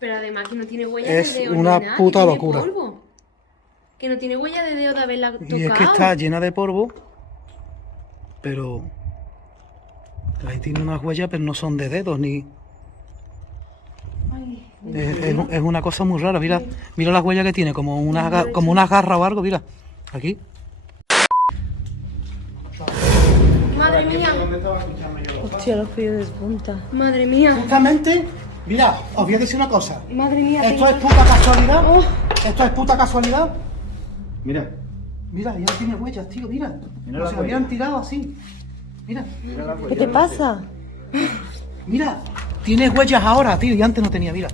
Pero además que no tiene huella de Es dedo ni una nada, que puta tiene locura. polvo. Que no tiene huella de dedo de haberla tocado. Y es que está llena de polvo, pero ahí tiene unas huellas, pero no son de dedos ni... Ay, Es una cosa muy rara, mira, mira las huellas que tiene, como una garra o algo, mira, aquí. madre mía, Hostia, los pillos de punta. madre mía, Justamente, mira, os voy a decir una cosa. madre mía. Esto es tengo- puta casualidad. Oh. Esto es puta casualidad. Mira, Mira, ya tiene huellas, tío, mira. Mira No las se habían huellas. tirado así. Mira, mira la ¿Qué huella. te pasa? mira. Tiene huellas ahora, tío, y antes no tenía, mira.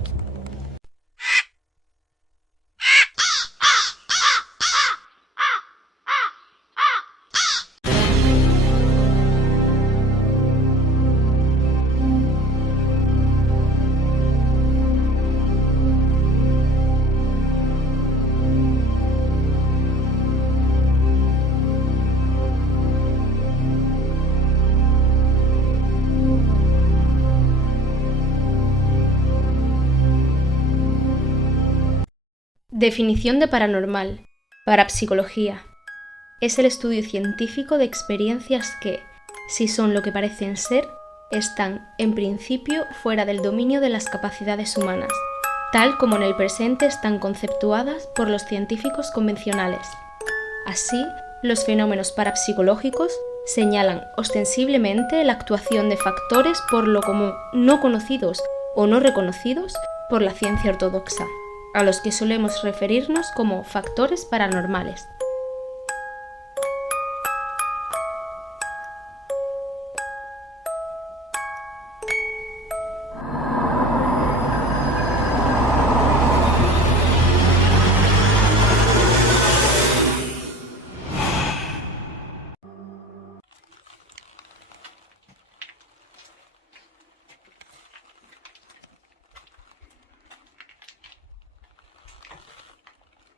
Definición de paranormal. Parapsicología. Es el estudio científico de experiencias que, si son lo que parecen ser, están, en principio, fuera del dominio de las capacidades humanas, tal como en el presente están conceptuadas por los científicos convencionales. Así, los fenómenos parapsicológicos señalan ostensiblemente la actuación de factores por lo común no conocidos o no reconocidos por la ciencia ortodoxa, a los que solemos referirnos como factores paranormales.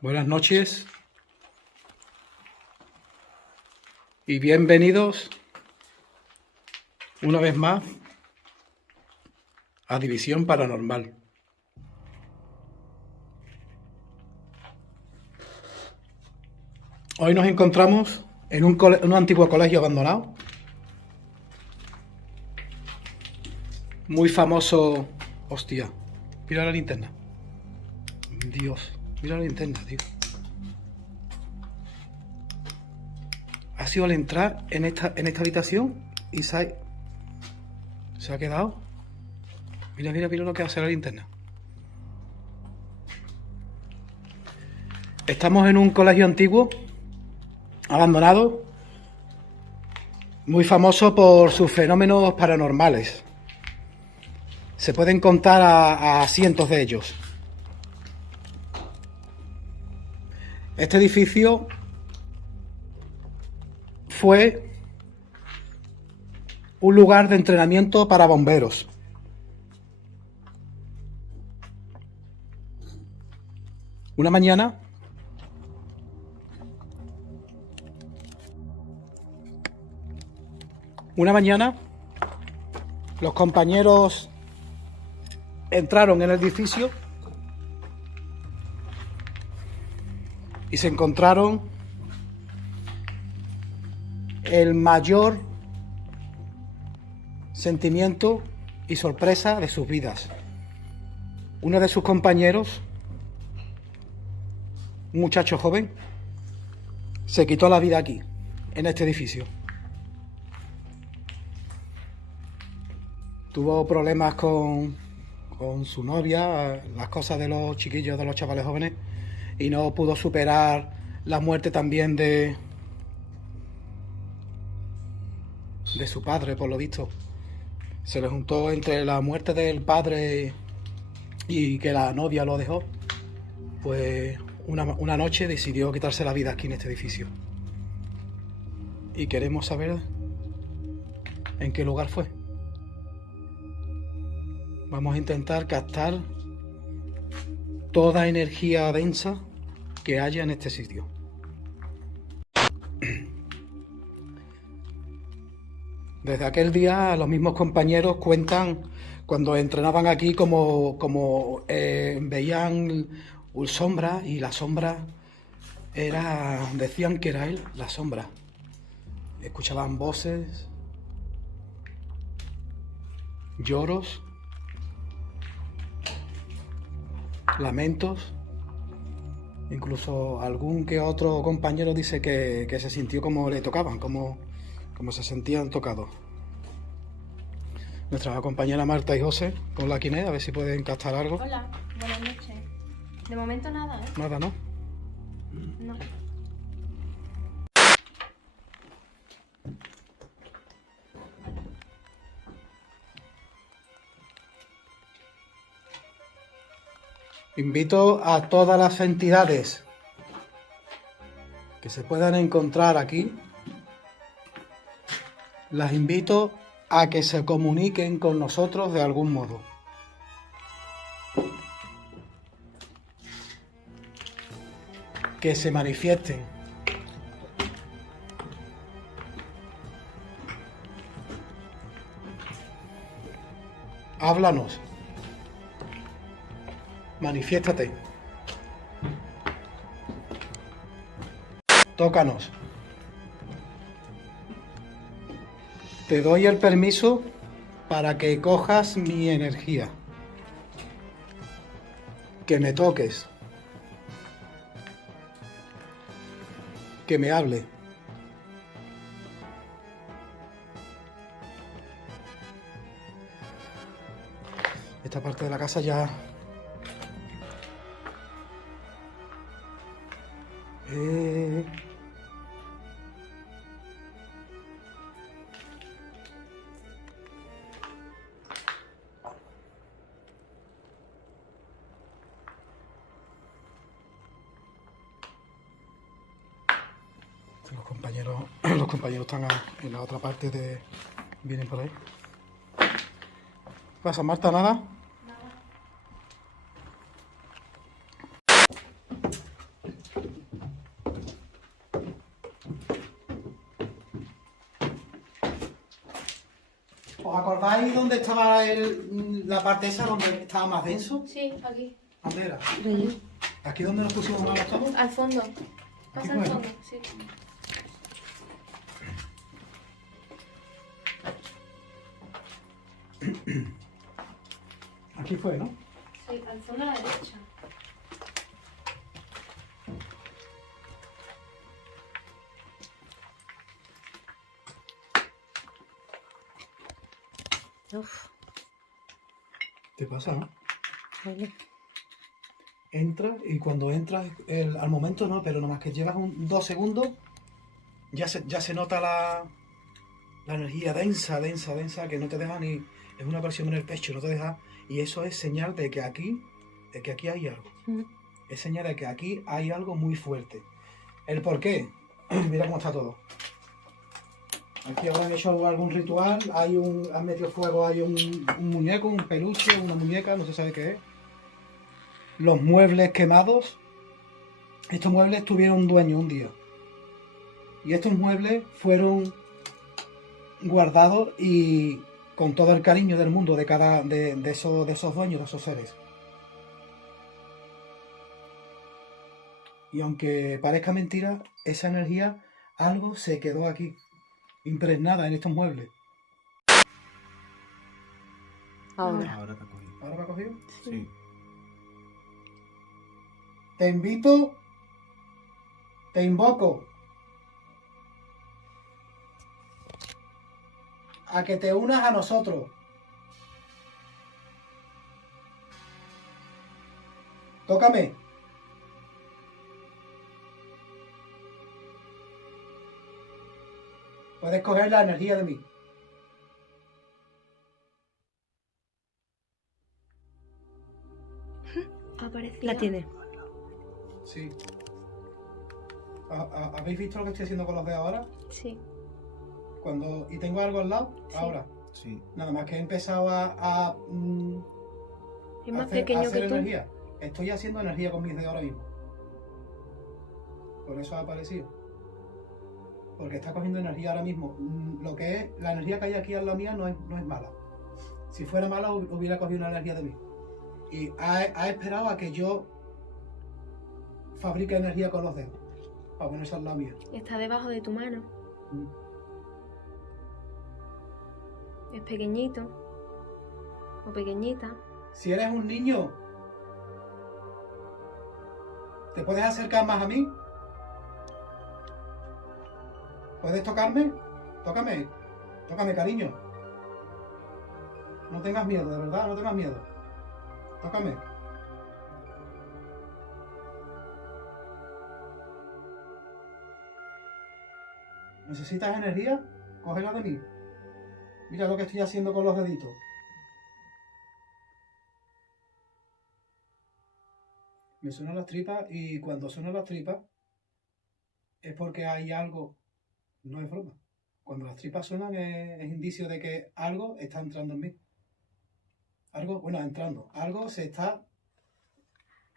Buenas noches y bienvenidos una vez más a División Paranormal. Hoy nos encontramos en un antiguo colegio abandonado, muy famoso. Hostia, mira la linterna. Dios, mira la linterna, tío. Ha sido al entrar en esta habitación y se ha quedado. Mira, mira, mira lo que hace la linterna. Estamos en un colegio antiguo, abandonado, muy famoso por sus fenómenos paranormales. Se pueden contar a cientos de ellos. Este edificio fue un lugar de entrenamiento para bomberos. Una mañana, los compañeros entraron en el edificio y se encontraron el mayor sentimiento y sorpresa de sus vidas. Uno de sus compañeros, un muchacho joven, se quitó la vida aquí, en este edificio. Tuvo problemas con su novia, las cosas de los chiquillos, de los chavales jóvenes, y no pudo superar la muerte también de su padre, por lo visto. Se le juntó entre la muerte del padre y que la novia lo dejó, pues una noche decidió quitarse la vida aquí en este edificio. Y queremos saber en qué lugar fue. Vamos a intentar captar toda energía densa que haya en este sitio. Desde aquel día los mismos compañeros cuentan cuando entrenaban aquí como veían sombras y la sombra decían que era él, la sombra. Escuchaban voces, lloros, lamentos. Incluso algún que otro compañero dice que se sintió como le tocaban, como se sentían tocados. Nuestra compañera Marta y José con la Quiné, a ver si pueden captar algo. Hola, buenas noches. De momento nada, ¿eh? Nada, ¿no? No. Invito a todas las entidades que se puedan encontrar aquí, las invito a que se comuniquen con nosotros de algún modo. Que se manifiesten. Háblanos. Manifiéstate. Tócanos. Te doy el permiso para que cojas mi energía. Que me toques. Que me hable. Esta parte de la casa ya... Los compañeros están en la otra parte de... Vienen por ahí. ¿Qué pasa, Marta? ¿Nada? ¿Os acordáis dónde estaba la parte esa donde estaba más denso? Sí, aquí. ¿Dónde era? Ahí. ¿Aquí donde nos pusimos más todos? Al fondo. Pasa al fue? fondo, sí. Aquí fue, ¿no? Sí, al fondo a la derecha. Uf. ¿Qué pasa, no? Vale. Entra y cuando entras, al momento no, pero nomás que llevas 2 segundos, ya se nota la energía densa, que no te deja ni... Es una presión en el pecho, no te deja... Y eso es señal de que aquí hay algo. Mm. Es señal de que aquí hay algo muy fuerte. ¿El por qué? Mira cómo está todo. Aquí habrán hecho algún ritual, han metido fuego, hay un muñeco, un peluche, una muñeca, no se sabe qué es. Los muebles quemados. Estos muebles tuvieron un dueño un día. Y estos muebles fueron guardados y con todo el cariño del mundo de esos dueños, de esos seres. Y aunque parezca mentira, esa energía, algo se quedó aquí, impregnada en estos muebles. Ahora. Ahora te ha cogido. ¿Ahora me ha cogido? Sí. Te invito, te invoco a que te unas a nosotros. Tócame. Puedes coger la energía de mí. Apareció. La tiene. Sí. ¿Habéis visto lo que estoy haciendo con los dedos ahora? Sí. Y tengo algo al lado, Sí. ahora. Sí. Nada más que he empezado a Es más hacer pequeño que tú. energía. Estoy haciendo energía con mis dedos ahora mismo. Por eso ha aparecido. porque está cogiendo energía ahora mismo. Lo que es, la energía que hay aquí en la mía no es mala. Si fuera mala hubiera cogido una energía de mí. Y ha esperado a que yo fabrique energía con los dedos, para ponerse al lado mío. Está debajo de tu mano. Mm. Es pequeñito. O pequeñita. Si eres un niño, ¿te puedes acercar más a mí? ¿Puedes tocarme? Tócame. Tócame, cariño. No tengas miedo, de verdad, no tengas miedo. Tócame. ¿Necesitas energía? Cógela de mí. Mira lo que estoy haciendo con los deditos. Me suenan las tripas y cuando suenan las tripas es porque hay algo, no es broma. Cuando las tripas suenan es indicio de que algo está entrando en mí. Algo, bueno, entrando. Algo se está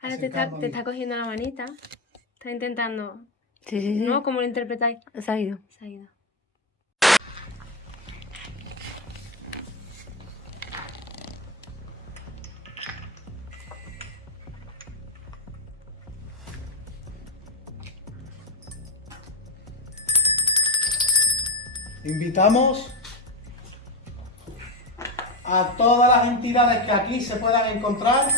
Ahora acercando a te mí. está cogiendo la manita. Está intentando. Sí, sí, sí. ¿No? ¿Cómo lo interpretáis? Se ha ido. Se ha ido. Invitamos a todas las entidades que aquí se puedan encontrar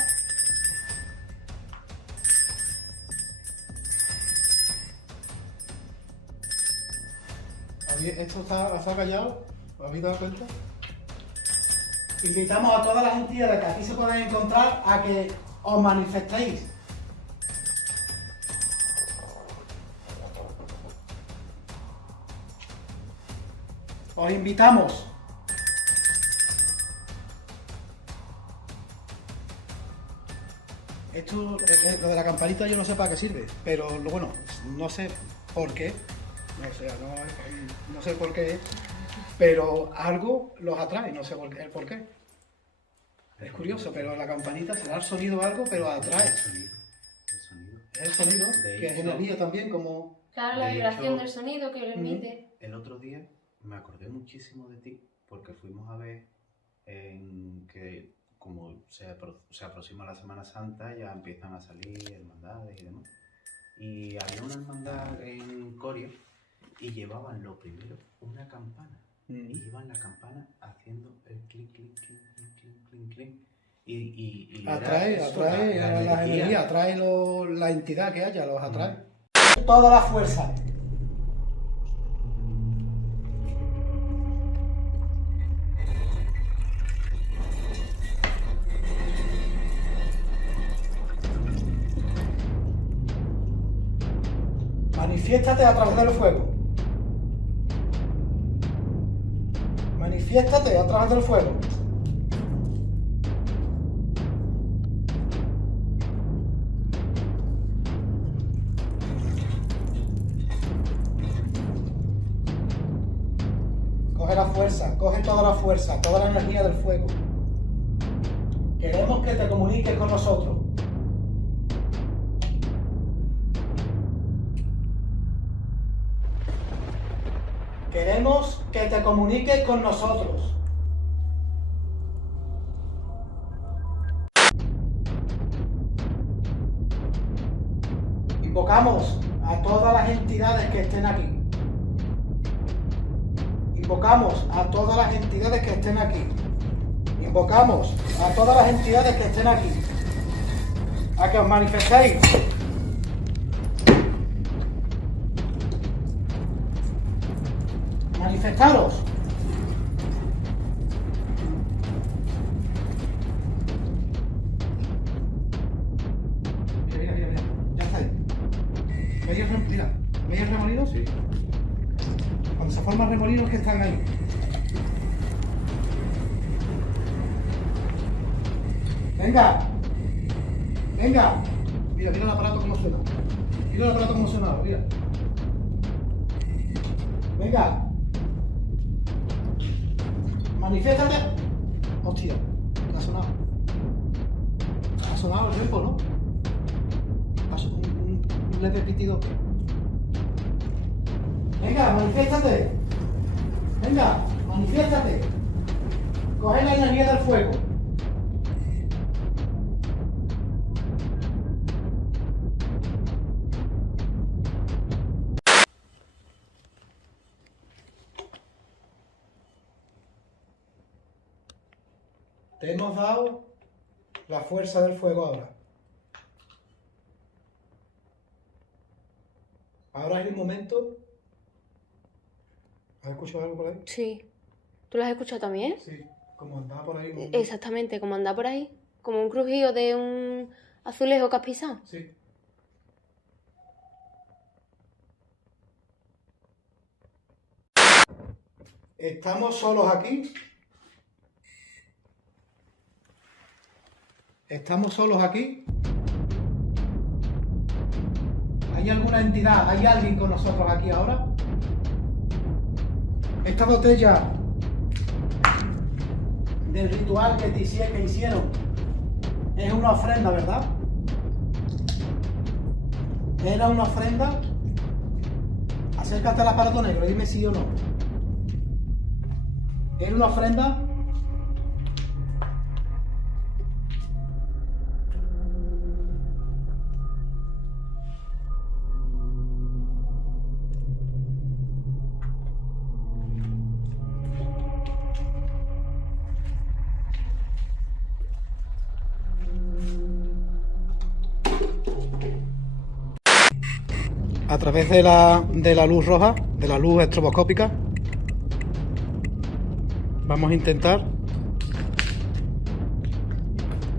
¿Esto está callado? ¿Os habéis dado cuenta? Invitamos a todas las entidades que aquí se puedan encontrar a que os manifestéis. Os invitamos. Esto, lo de la campanita yo no sé para qué sirve, pero bueno, no sé por qué. No sé por qué, pero algo los atrae, no sé el por qué. Es curioso, pero la campanita será el sonido o algo, pero atrae. Es el sonido, que es energía también, como... Claro, la De vibración hecho, del sonido que lo emite. El otro día me acordé muchísimo de ti porque fuimos a ver que como se aproxima la Semana Santa ya empiezan a salir hermandades y demás. Y había una hermandad en Coria y llevaban lo primero una campana. Y iban la campana haciendo el clic, clic, clic, clic, clic, clic, clic. Y Atrae era eso, la energía, atrae la entidad que haya, los atrae. Toda la fuerza. Manifiéstate a través del fuego. Manifiéstate a través del fuego. Coge la fuerza, coge toda la fuerza, toda la energía del fuego. Queremos que te comuniques con nosotros. Queremos que te comuniques con nosotros. Invocamos a todas las entidades que estén aquí. Invocamos a todas las entidades que estén aquí. Invocamos a todas las entidades que estén aquí. A que os manifestéis. Manifestaros. Mira, ya está ahí. ¿Veis remolinos? Sí. Cuando se forman remolinos que están ahí. Venga. Mira el aparato cómo suena. Mira el aparato cómo suena, mira. Venga. Manifiéstate. Hostia, ha sonado. Ha sonado el tiempo, ¿no? Un leve pitido. Venga, manifiéstate. Venga, manifiéstate. Coge la energía del fuego. Te hemos dado la fuerza del fuego ahora. Ahora es el momento. ¿Has escuchado algo por ahí? Sí. ¿Tú lo has escuchado también? Sí, como andaba por ahí. Exactamente, como anda por ahí. Como un crujido de un azulejo que has pisado. Sí. Estamos solos aquí. Estamos solos aquí. ¿Hay alguna entidad? ¿Hay alguien con nosotros aquí ahora? Esta botella del ritual que hicieron es una ofrenda, ¿verdad? ¿Era una ofrenda? Acércate al aparato negro, dime sí o no. ¿Era una ofrenda? A través de la luz roja, de la luz estroboscópica, vamos a intentar,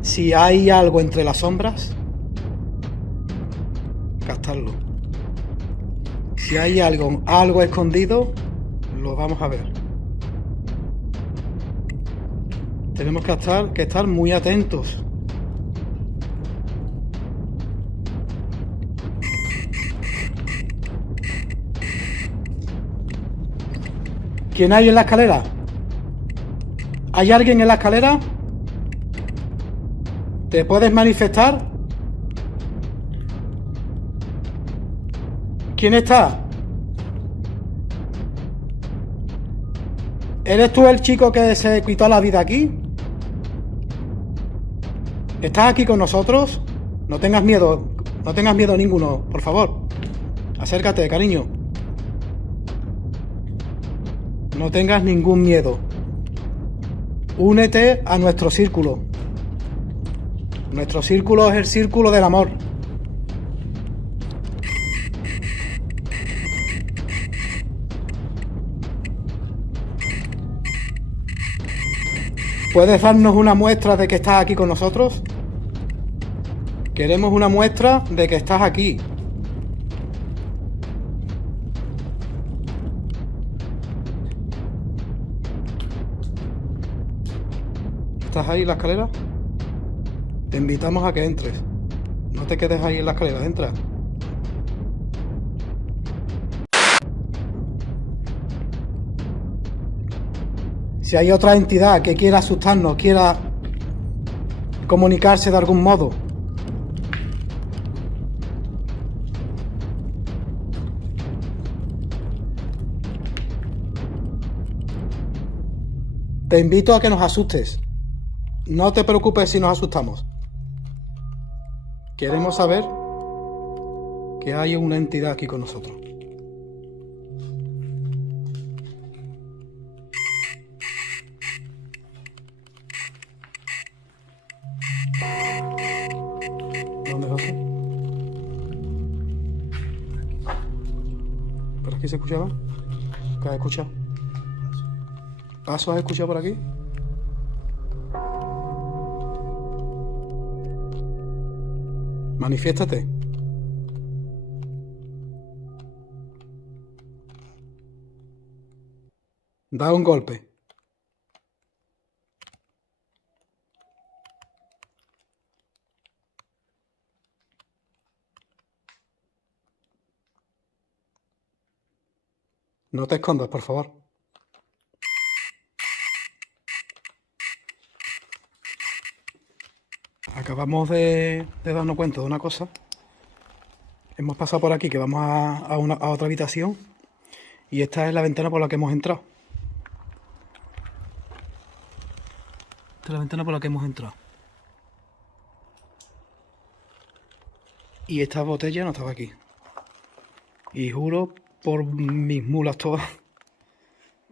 si hay algo entre las sombras, captarlo. Si hay algo escondido, lo vamos a ver. Tenemos que estar muy atentos. ¿Quién hay en la escalera? ¿Hay alguien en la escalera? ¿Te puedes manifestar? ¿Quién está? ¿Eres tú el chico que se quitó la vida aquí? ¿Estás aquí con nosotros? No tengas miedo ninguno, por favor. Acércate, cariño. No tengas ningún miedo. Únete a nuestro círculo. Nuestro círculo es el círculo del amor. ¿Puedes darnos una muestra de que estás aquí con nosotros? Queremos una muestra de que estás aquí. ¿Estás ahí en la escalera? Te invitamos a que entres. No te quedes ahí en la escalera, entra. Si hay otra entidad que quiera asustarnos, quiera comunicarse de algún modo, te invito a que nos asustes. No te preocupes si nos asustamos. Queremos saber que hay una entidad aquí con nosotros. ¿Dónde, José? ¿Por aquí se escuchaba? ¿Qué has escuchado? ¿Pasos has escuchado por aquí? Manifiéstate. Da un golpe. No te escondas, por favor. Acabamos de darnos cuenta de una cosa. Hemos pasado por aquí, que vamos a otra habitación. Y esta es la ventana por la que hemos entrado. Esta es la ventana por la que hemos entrado. Y esta botella no estaba aquí. Y juro por mis mulas todas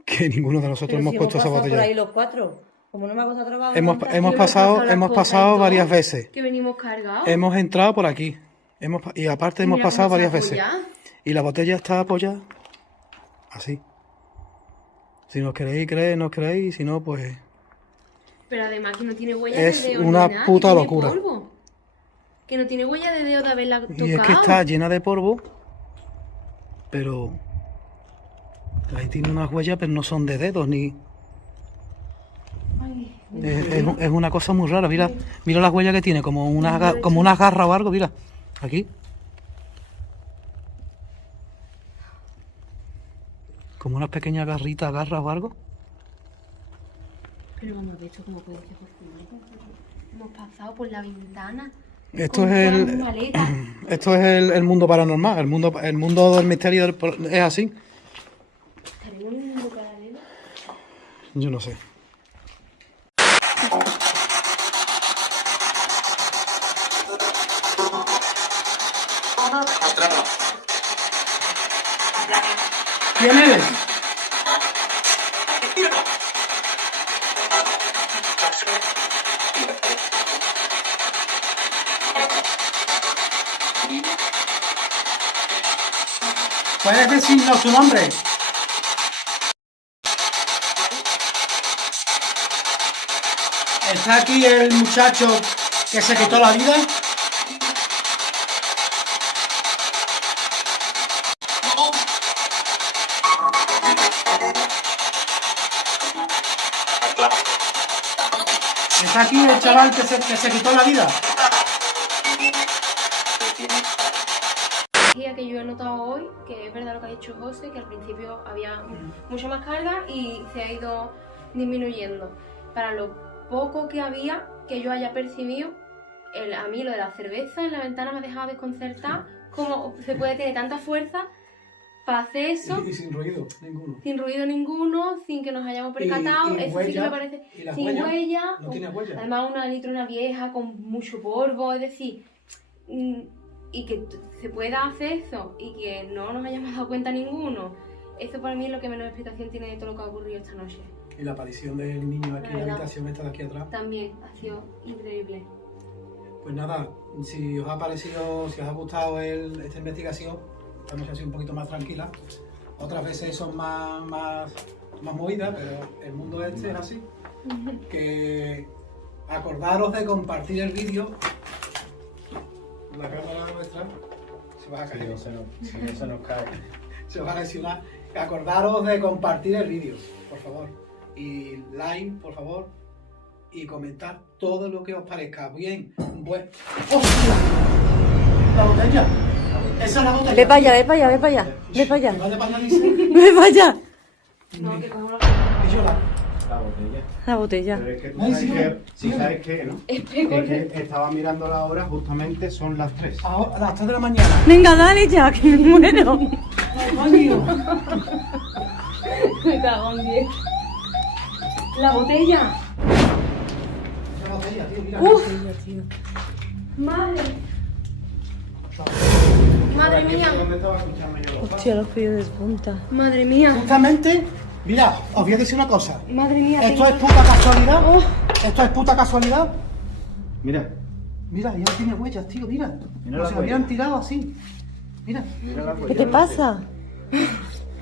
que ninguno de nosotros hemos puesto esa botella. Por ahí los 4. Como no me ha costado trabajo. Hemos pasado varias veces. Que venimos cargados. Hemos entrado por aquí. Y aparte hemos Mira pasado cómo se varias veces. apoya. Y la botella está apoyada así. Si nos queréis, creéis, no os creéis. Si no, pues... Pero además que no tiene huella Es de dedo una ni nada, puta que tiene locura. polvo. Que no tiene huella de dedo de haberla tocado. Y es que está llena de polvo. Pero... ahí tiene unas huellas, pero no son de dedos ni... Ay, Es una cosa muy rara. Mira las huellas que tiene, como unas garras o algo, mira. Aquí. Como unas pequeñas garritas, garras o algo. pero vamos a ver esto cómo puede ser posible. Hemos pasado por la ventana. Esto con es todas las el... maletas. Esto es el mundo paranormal. El mundo del misterio es así. ¿Estaremos en un mundo paralelo? Yo no sé. ¿Quién eres? ¿Puedes decirnos tu nombre? ¿Está aquí el muchacho que se quitó la vida? ¿Está aquí el chaval que se quitó la vida? Que yo he notado hoy, que es verdad lo que ha dicho José, que al principio había mucha más carga y se ha ido disminuyendo. Para lo poco que había, que yo haya percibido, a mí lo de la cerveza en la ventana me ha dejado desconcertar, cómo se puede tener tanta fuerza para hacer eso. Y sin ruido ninguno. Sin ruido ninguno, sin que nos hayamos percatado. y Eso sí que huella, me parece. y las Sin huellas, huella. no tiene huella. Además, una litrona vieja con mucho polvo, es decir. Y que se pueda hacer eso y que no nos hayamos dado cuenta ninguno. Eso para mí es lo que menos explicación tiene de todo lo que ha ocurrido esta noche. Y la aparición del niño aquí en la verdad. habitación esta de aquí atrás. También ha sido increíble. Pues nada, si os ha parecido, si os ha gustado esta investigación, esta noche ha sido un poquito más tranquila. Otras veces son más movidas, pero el mundo este es así. Que acordaros de compartir el vídeo. La cámara nuestra se va a caer. Si no se nos cae. Se va a lesionar. Acordaros de compartir el vídeo, por favor. Y like, por favor. Y comentar todo lo que os parezca. Bien. ¡Hostia! La botella. Esa es la botella. Ve para allá, ve para allá, ve para allá. Ve para allá. No te vayas, dice. Ve para allá. No, que cogemos Y yo La botella. La botella. Pero es que tú Ay, sabes sí, que, sí. tú sabes que, ¿no? Es Es que peor. estaba mirando la hora, justamente son las 3. ahora, a las 3 de la mañana. Venga, dale ya, que me muero. ¡Ay, coño! Me cago en 10. La botella. Esa botella, tío, mira. Madre. Madre mía. ¿Dónde estaba escuchando yo los Hostia, los pillos de punta. Madre mía. Justamente, mira, os voy a decir una cosa. Madre mía. Esto es tengo- puta casualidad. Oh. Esto es puta casualidad. Mira, Mira, ya tiene huellas, tío, mira. Mira Como las si lo hubieran huellas. tirado así. Mira, mira la ¿Qué te pasa?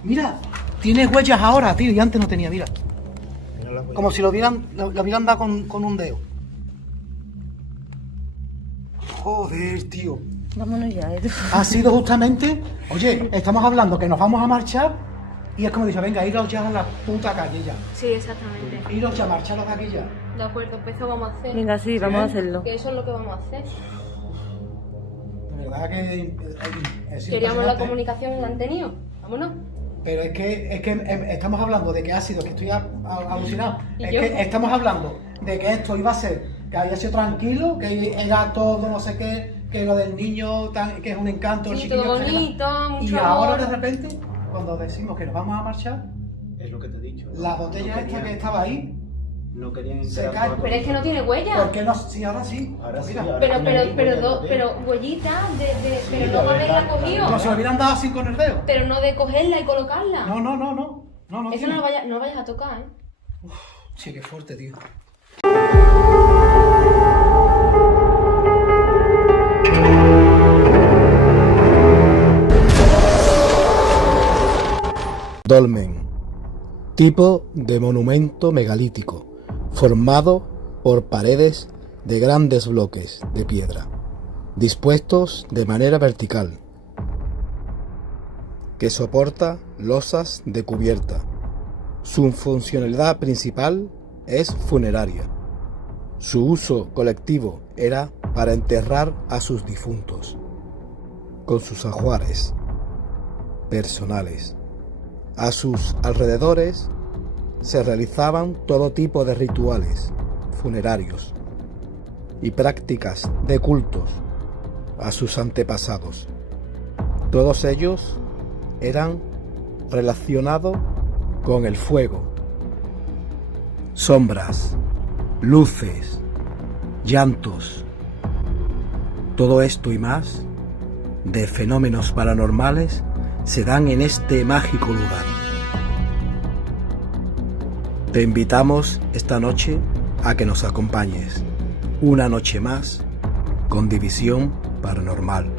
mira. Tiene huellas ahora, tío, y antes no tenía, mira. Mira la Como si lo hubieran dado con un dedo. Joder, tío. Vámonos ya, Ha sido justamente... Oye, estamos hablando que nos vamos a marchar y es como dice, venga, iros ya a la puta calle ya. Sí, exactamente. Iros ya, marcharos de aquí ya. De acuerdo, pues eso vamos a hacer. Venga, sí, vamos a hacerlo. Que eso es lo que vamos a hacer. De verdad que es Queríamos la impresionante. comunicación la han tenido. Vámonos. Pero es que estamos hablando de que ha sido, que estoy alucinado. ¿Y Es yo? que estamos hablando de que esto iba a ser, que había sido tranquilo, que era todo no sé qué, que lo del niño, que es un encanto, el Sí, chiquillo todo que se llama- bonito, mucho Y ahora de amor. repente, cuando decimos que nos vamos a marchar, Es lo que te he dicho. la botella No esta querían- que estaba ahí, No querían se interactuar cae. con Pero es que no tiene huella. ¿por qué no? Sí, ahora sí. Ahora sí, Mira, ahora Pero, tiene ahí huella, pero huellita pero de no verdad, haberla claro. cogido. como si lo hubieran dado así con el dedo. Pero no de cogerla y colocarla. No, no, no, no. No, no Eso tiene. no lo vayas a tocar, ¿eh? Sí, qué fuerte, tío. Dolmen. Tipo de monumento megalítico, formado por paredes de grandes bloques de piedra, dispuestos de manera vertical, que soporta losas de cubierta. Su funcionalidad principal es funeraria. Su uso colectivo era para enterrar a sus difuntos, con sus ajuares personales. A sus alrededores se realizaban todo tipo de rituales funerarios y prácticas de cultos a sus antepasados. Todos ellos eran relacionados con el fuego, sombras, luces, llantos. Todo esto y más de fenómenos paranormales se dan en este mágico lugar. Te invitamos esta noche a que nos acompañes una noche más con División Paranormal.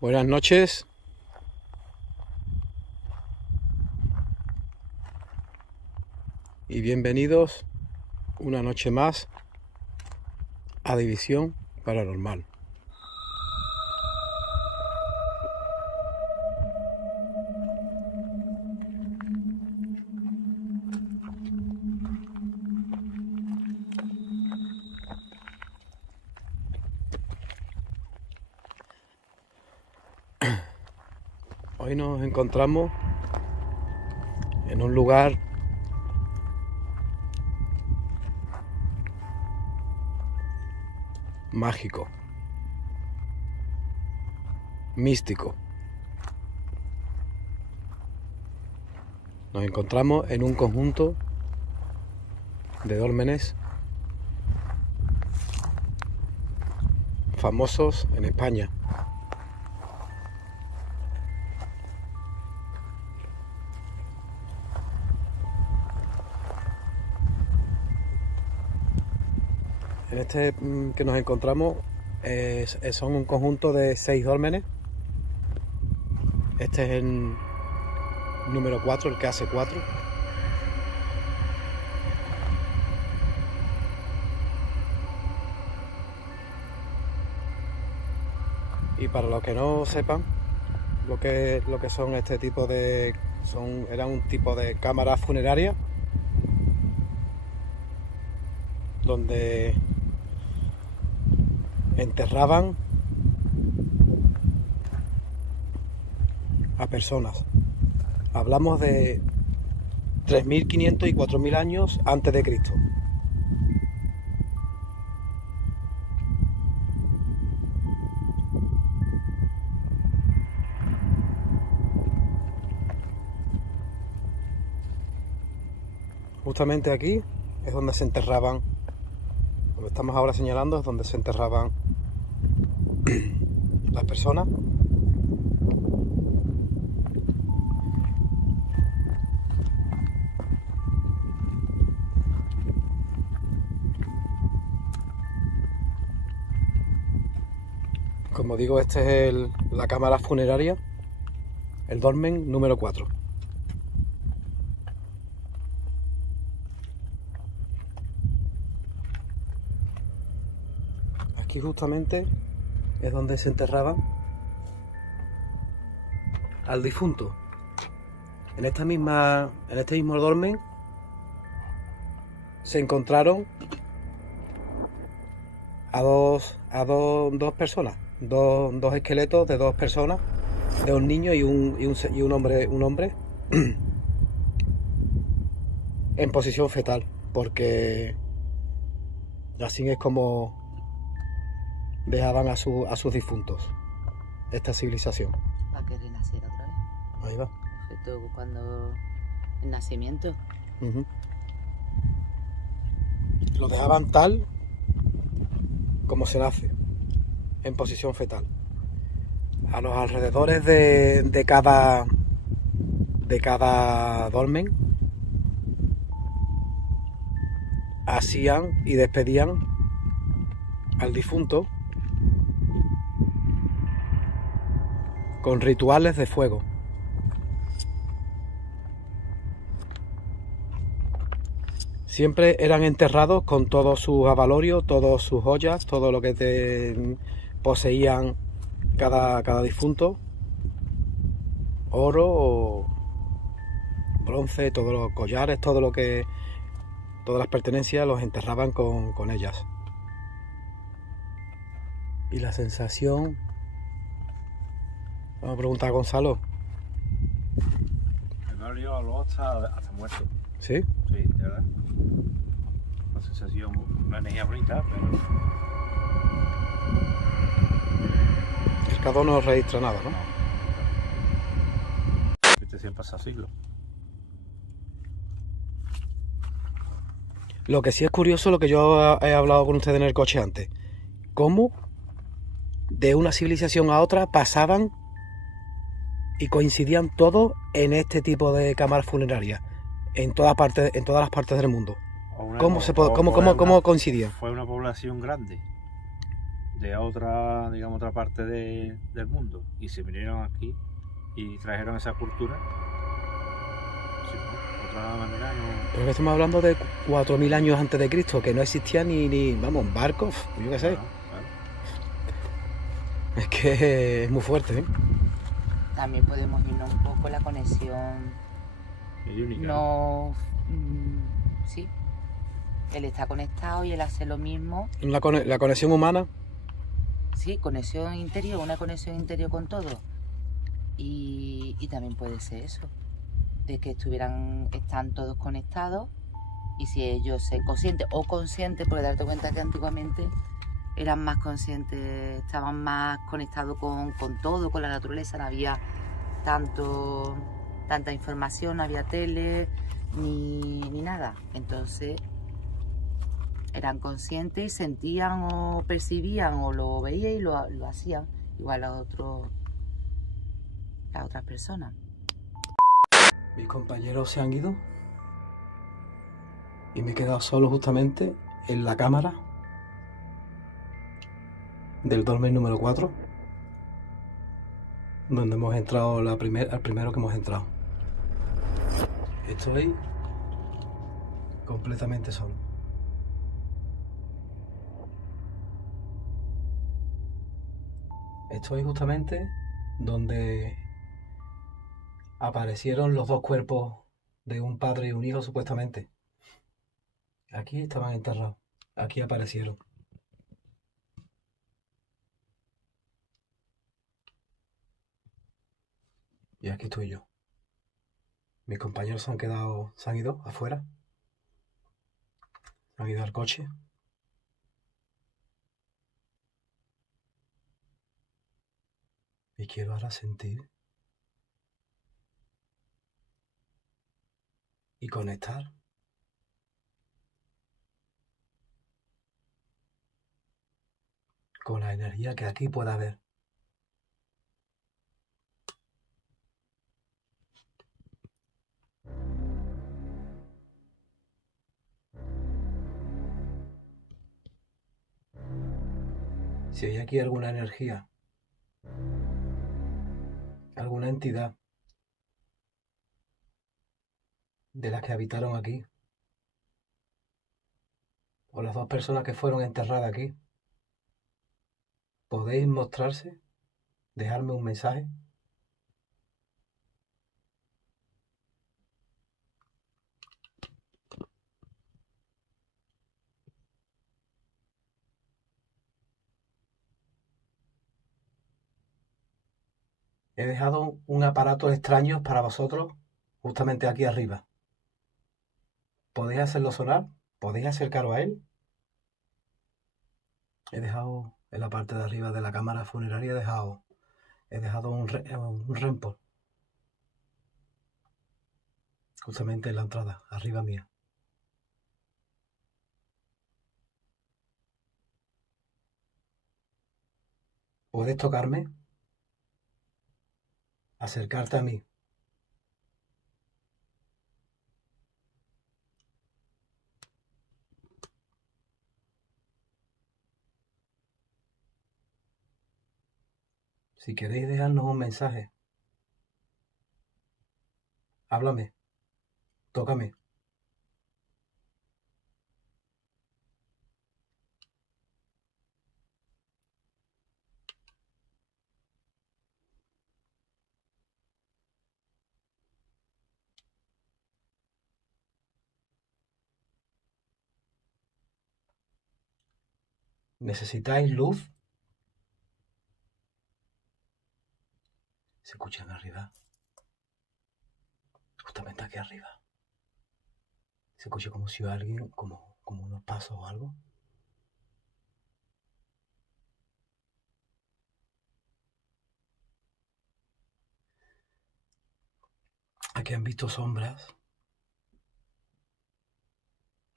Buenas noches. Y bienvenidos una noche más a División Paranormal. Hoy nos encontramos en un lugar mágico, místico. Nos encontramos en un conjunto de dólmenes famosos en España. En este que nos encontramos son un conjunto de 6 dólmenes. Este es el número 4, el que hace 4. Y para los que no sepan lo que son este tipo de... Era un tipo de cámara funeraria donde enterraban a personas. Hablamos de 3.500 y 4.000 años antes de Cristo. Justamente aquí es donde se enterraban, donde estamos ahora señalando, es donde se enterraban las personas. Como digo, este es la cámara funeraria, el dolmen número 4. Aquí justamente es donde se enterraban al difunto. En este mismo dolmen se encontraron a dos personas, dos esqueletos de 2 personas, de un niño y un hombre en posición fetal, porque así es como dejaban a sus difuntos, esta civilización. Para que renaciera otra vez. Ahí va. Esto cuando el nacimiento. Ujú. Lo dejaban tal como se nace, en posición fetal. A los alrededores de cada dolmen hacían y despedían al difunto con rituales de fuego. Siempre eran enterrados con todos sus avalorios, todas sus joyas, todo lo que poseían cada difunto, oro o bronce, todos los collares, todas las pertenencias los enterraban con ellas. Y la sensación, vamos a preguntar a Gonzalo. Me ha olido a los hasta muerto. ¿Sí? Sí, de verdad. Una sensación, una energía bonita, pero El K2 no registra nada, ¿no? este siempre pasa siglos. Lo que sí es curioso, lo que yo he hablado con ustedes en el coche antes, cómo de una civilización a otra pasaban y coincidían todos en este tipo de cámaras funerarias, en todas las partes del mundo. ¿Cómo coincidían? Fue una población grande de otra, digamos, otra parte del mundo y se vinieron aquí y trajeron esa cultura. Sí, ¿no? Otra manera no. Pero que estamos hablando de 4.000 años antes de Cristo, que no existían ni barcos, yo qué sé. Claro, claro. Es que es muy fuerte, ¿eh? También podemos irnos un poco la conexión. Es única. No. Sí. Él está conectado y él hace lo mismo. La conexión humana. Sí, conexión interior, una conexión interior con todo. Y también puede ser eso, de que están todos conectados y si ellos se conscientes o conscientes, porque darte cuenta que antiguamente eran más conscientes, estaban más conectados con todo, con la naturaleza, no había tanta información, no había tele ni nada. Entonces eran conscientes y sentían o percibían o lo veían y lo hacían igual a otras personas. Mis compañeros se han ido y me he quedado solo justamente en la cámara del dolmen número 4, donde hemos entrado al primero que hemos entrado. Estoy completamente solo. Estoy justamente donde aparecieron los dos cuerpos de un padre y un hijo, supuestamente. Aquí estaban enterrados. Aquí aparecieron. Y aquí estoy yo. Mis compañeros se han ido afuera. Han ido al coche. Y quiero ahora sentir y conectar con la energía que aquí pueda haber. Si hay aquí alguna energía, alguna entidad de las que habitaron aquí, o las dos personas que fueron enterradas aquí, ¿podéis mostrarse? ¿Dejarme un mensaje? He dejado un aparato extraño para vosotros justamente aquí arriba. ¿Podéis hacerlo sonar? ¿Podéis acercaros a él? He dejado en la parte de arriba de la cámara funeraria, he dejado un rempor. Justamente en la entrada, arriba mía. ¿Puedes tocarme? Acercarte a mí. Si queréis dejarnos un mensaje, háblame, tócame. ¿Necesitáis luz? Se escuchan arriba. Justamente aquí arriba. Se escucha como si alguien, como unos pasos o algo. Aquí han visto sombras.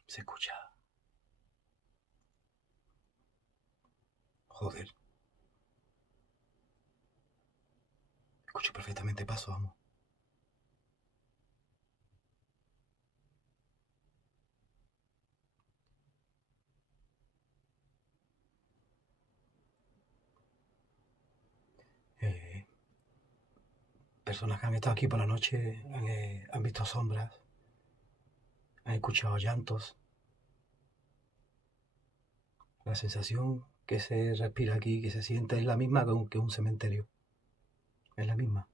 Se escucha. Joder. Escucho perfectamente pasos, vamos. Personas que han estado aquí por la noche han visto sombras, han escuchado llantos. La sensación que se respira aquí, que se siente, es la misma que un cementerio. Es la misma.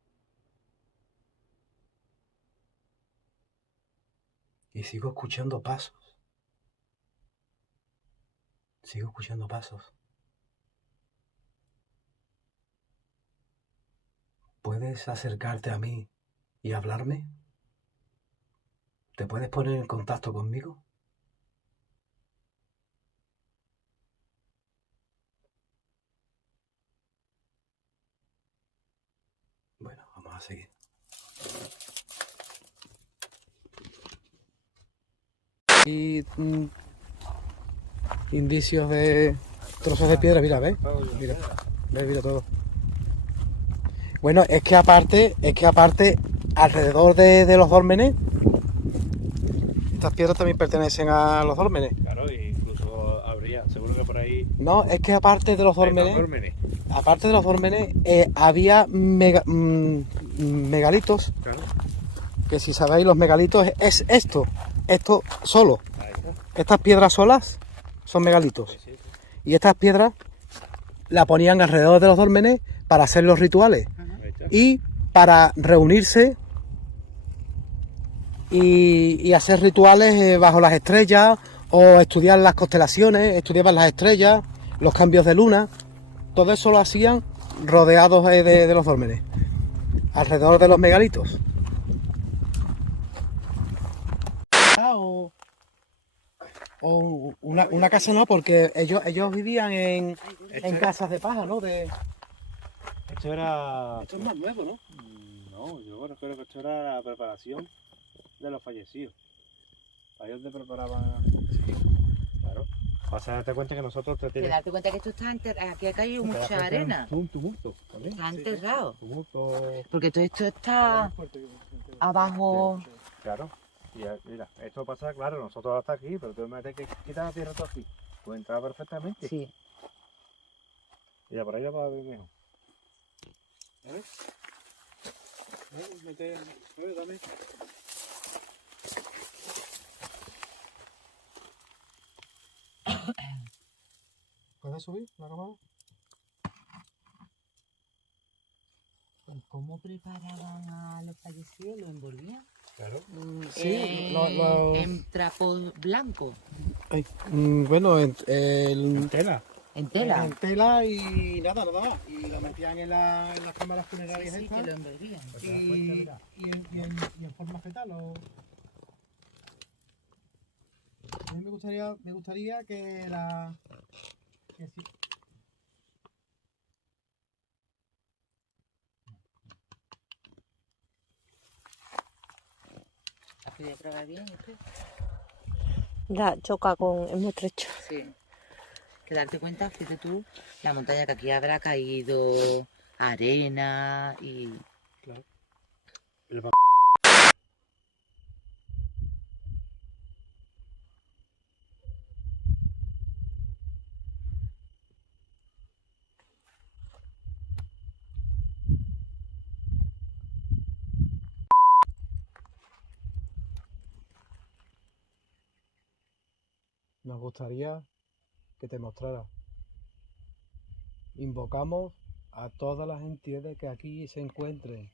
Y sigo escuchando pasos. Sigo escuchando pasos. ¿Puedes acercarte a mí y hablarme? ¿Te puedes poner en contacto conmigo? Bueno, vamos a seguir. Y indicios de trozos de piedra, mira, ¿ves? Mira todo. Bueno, es que aparte, alrededor de los dólmenes, estas piedras también pertenecen a los dólmenes. Claro, e incluso habría, seguro que por ahí... No, es que aparte de los dólmenes, había megalitos. Claro. Que si sabéis, los megalitos es esto solo. Estas piedras solas son megalitos. Sí. Y estas piedras la ponían alrededor de los dólmenes para hacer los rituales. Y para reunirse y hacer rituales bajo las estrellas, o estudiar las constelaciones, estudiaban las estrellas, los cambios de luna. Todo eso lo hacían rodeados de los dólmenes, alrededor de los megalitos. O una casa no, porque ellos vivían en casas de paja, ¿no? Esto era... Esto es más nuevo, ¿no? No, yo creo que esto era la preparación de los fallecidos. Ellos te preparaban... Sí. Claro. Vas a darte cuenta que nosotros te Te tienes... darte cuenta que esto está enterrado, aquí ha caído mucha arena. Un tumulto también. Está enterrado. Tumulto... Porque todo esto está abajo. Claro. Y mira, esto pasa, claro, nosotros hasta aquí, pero tú me tienes que quitar la tierra todo aquí. Puede entrar perfectamente. Sí. Mira, por ahí lo vas a ver mejor. ¿Sabes? Dame. ¿Puedes subir la cámara? ¿Cómo preparaban a los fallecidos? ¿Lo envolvían? Claro. Sí, En trapo blanco. bueno, En tela. En tela. En tela y nada más. Y lo metían en las cámaras funerarias Sí, estas. que lo envolvían. Y en forma fetal. A mí me gustaría que la... Que sí. ¿Has podido probar bien esto? Ya, choca con... Es muy estrecho. Sí. Que darte cuenta, fíjate tú, la montaña que aquí habrá caído arena y... Claro. El Nos gustaría que te mostrara. Invocamos a todas las entidades que aquí se encuentren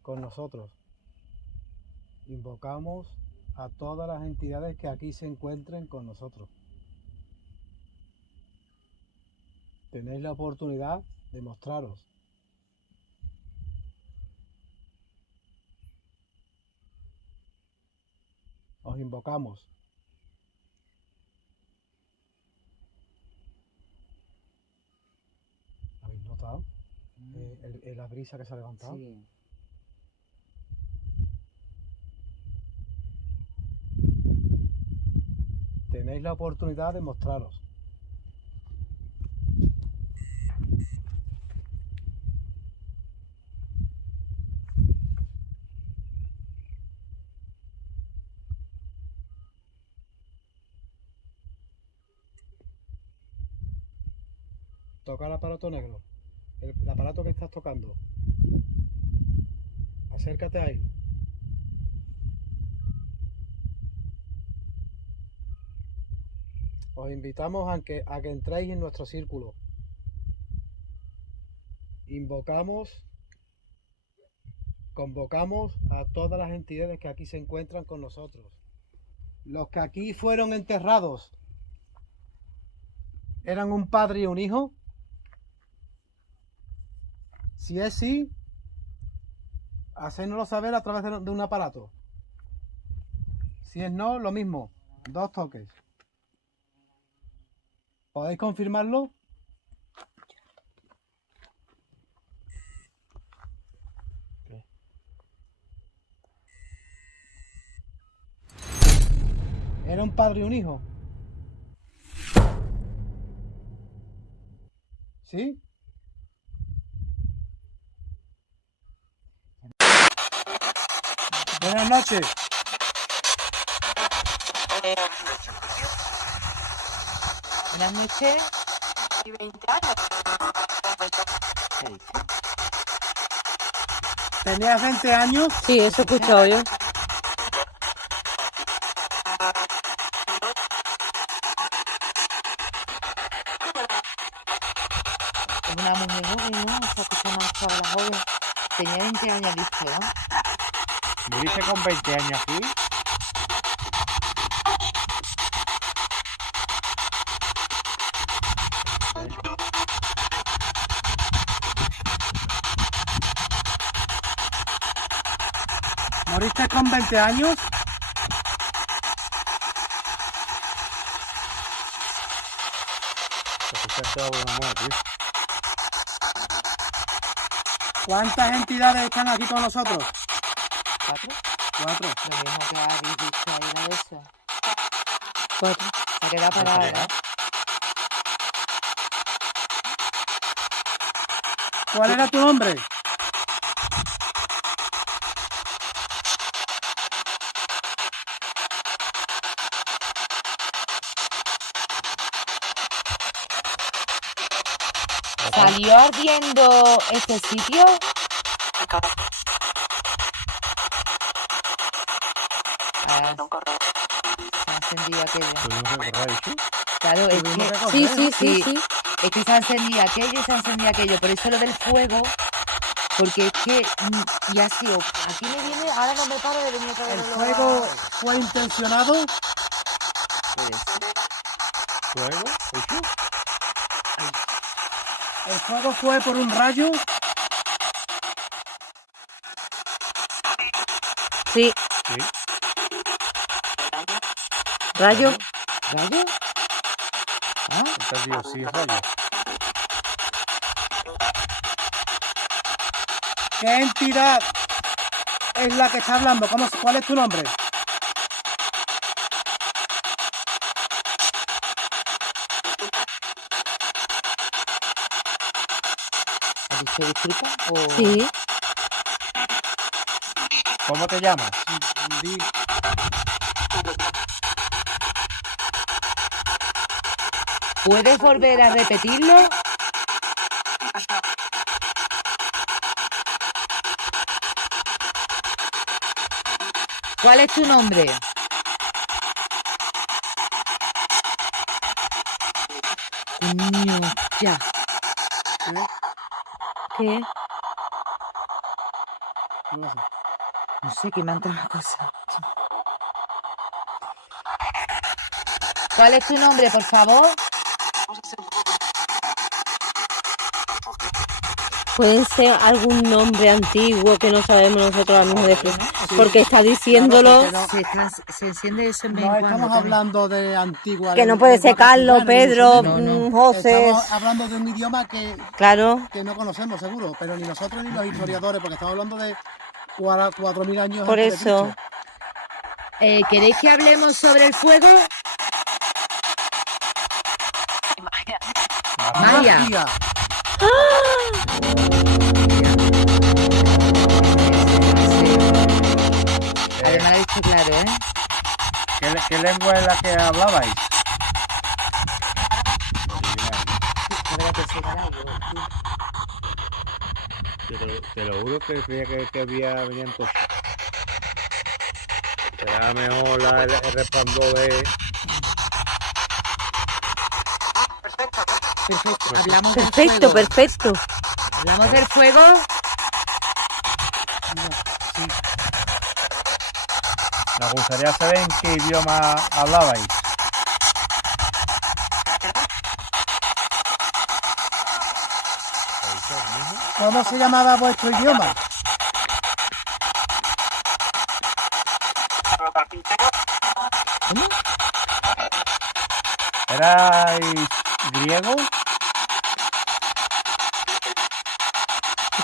con nosotros. Invocamos a todas las entidades que aquí se encuentren con nosotros. Tenéis la oportunidad de mostraros. Os invocamos. ¿Habéis notado? La brisa que se ha levantado. Sí. Tenéis la oportunidad de mostraros. Toca el aparato negro. El aparato que estás tocando. Acércate ahí. Os invitamos a que entréis en nuestro círculo. Convocamos a todas las entidades que aquí se encuentran con nosotros. Los que aquí fueron enterrados eran un padre y un hijo. Si es sí, hacérnoslo saber a través de un aparato. Si es no, lo mismo, 2 toques. ¿Podéis confirmarlo? Era un padre y un hijo. ¿Sí? Buenas noches. Buenas noches. Y 20 años. ¿Qué ha dicho? ¿Tenías 20 años? Sí, eso he escuchado yo. Es una mujer joven, ¿no? Se escucha más chavala joven. Tenía 20 años listo, ¿no? ¿Moriste con 20 años aquí? ¿Moriste con 20 años? Se escucha algo de una mujer, tío. ¿Cuántas entidades están aquí con nosotros? 4. 4. Lo mismo que habéis dicho ahí de eso. 4. Se queda parada, ¿no? ¿Cuál era tu nombre? ¿Salió ardiendo este sitio? Ah, se ha encendido aquello. ¿Tuvimos que correr, dicho? Claro, es Tuvimos que que... correr. Sí. Es que se ha encendido aquello y se ha encendido aquello. Por eso lo del fuego, porque es que... Y ha sido... Aquí me viene... Ahora no me paro de venir otra vez. ¿El fuego fue intencionado? Puede ser. ¿Fuego? ¿Dicho? ¿El fuego fue por un rayo? Sí. Sí. Rayo. ¿Rayo? Ah, Entendido, sí, rayo. ¿Qué entidad es la que está hablando? ¿Cuál es tu nombre? ¿has dicho disculpa? O... Sí. ¿Cómo te llamas? Di. ¿Puedes volver a repetirlo? ¿Cuál es tu nombre? Coño, ya. ¿Qué? No sé, que me han entrado cosas. ¿Cuál es tu nombre, por favor? Puede ser algún nombre antiguo que no sabemos nosotros ahora mismo de porque está diciéndolo Claro, Se enciende eso en vez No en cuando. estamos hablando de antigua. que no puede ser Carlos, Pedro, José. Estamos hablando de un idioma Claro, que no conocemos, seguro, pero ni nosotros ni los historiadores, porque estamos hablando de 4.000 años por antes de eso. Cristo. ¿Queréis que hablemos sobre el fuego? Maya. Magia. Además ha dicho claro, ¿eh? ¿Qué lengua es la que hablabais? Te lo juro que creía que venían cosas. Será mejor el resplandor de... Perfecto. Hablamos del Perfecto, fuego. perfecto. Hablamos del fuego. Nos gustaría saber en qué idioma hablabais. ¿Cómo se llamaba vuestro idioma? ¿Erais griego?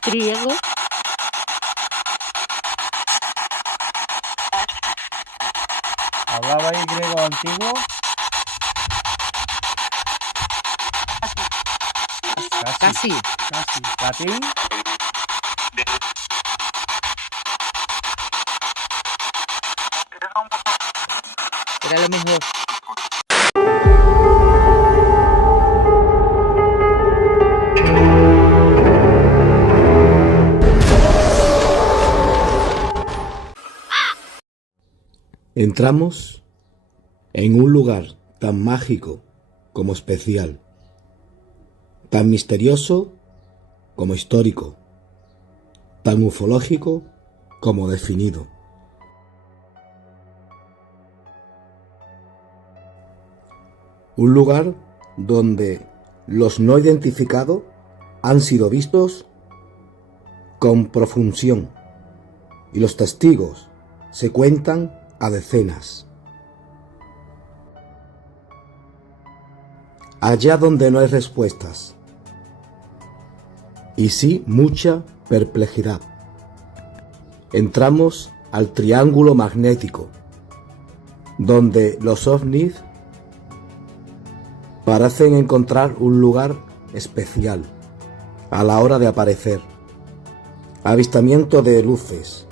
Griego. ¿Hablabais griego antiguo? Casi. ¿Latín? Era lo mejor. Entramos en un lugar tan mágico como especial, tan misterioso como histórico, tan ufológico como definido. Un lugar donde los no identificados han sido vistos con profusión y los testigos se cuentan a decenas. Allá donde no hay respuestas, y sí mucha perplejidad, entramos al triángulo magnético, donde los ovnis parecen encontrar un lugar especial a la hora de aparecer. Avistamiento de luces,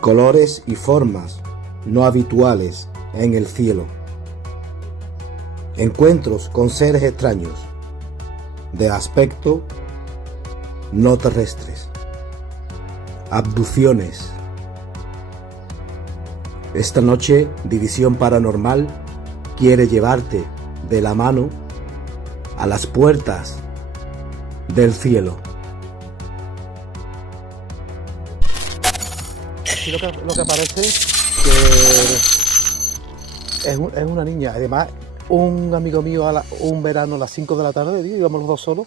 colores y formas no habituales en el cielo. Encuentros con seres extraños, de aspecto no terrestres. Abducciones. Esta noche, División Paranormal quiere llevarte de la mano a las puertas del cielo. Aquí lo que parece que es una niña. Además, un amigo mío un verano a las 5 de la tarde, tío, íbamos los dos solos.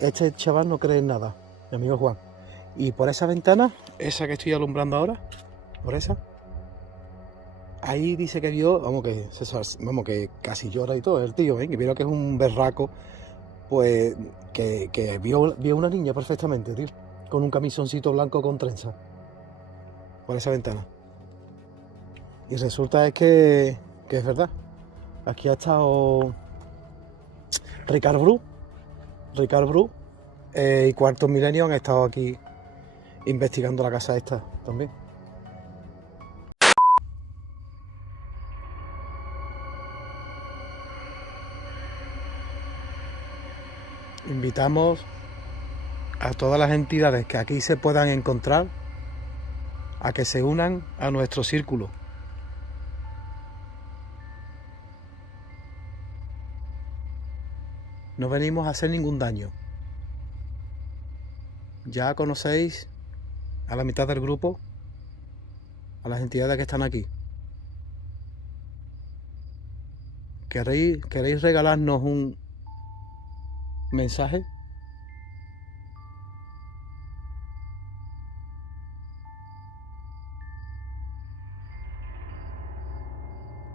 Este chaval no cree en nada, mi amigo Juan. Y por esa ventana, esa que estoy alumbrando ahora, por esa, ahí dice que vio, vamos que casi llora y todo, el tío, que vio que es un berraco, pues que vio una niña perfectamente, tío, con un camisoncito blanco con trenza, por esa ventana. Y resulta es que es verdad. Aquí ha estado Ricard Bru y Cuarto Milenio han estado aquí investigando la casa esta también. Invitamos a todas las entidades que aquí se puedan encontrar a que se unan a nuestro círculo. No venimos a hacer ningún daño. Ya conocéis a la mitad del grupo, a las entidades que están aquí. ¿Queréis regalarnos un mensaje?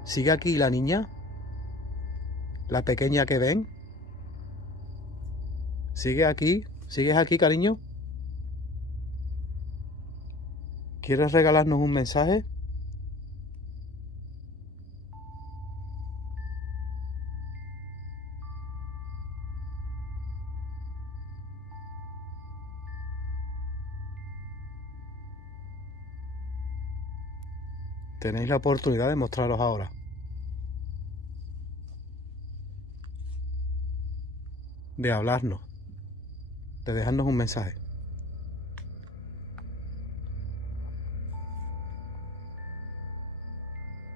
¿Sigue aquí la niña? ¿La pequeña que ven? ¿Sigues aquí, cariño? ¿Quieres regalarnos un mensaje? Tenéis la oportunidad de mostraros ahora. De hablarnos. De dejarnos un mensaje.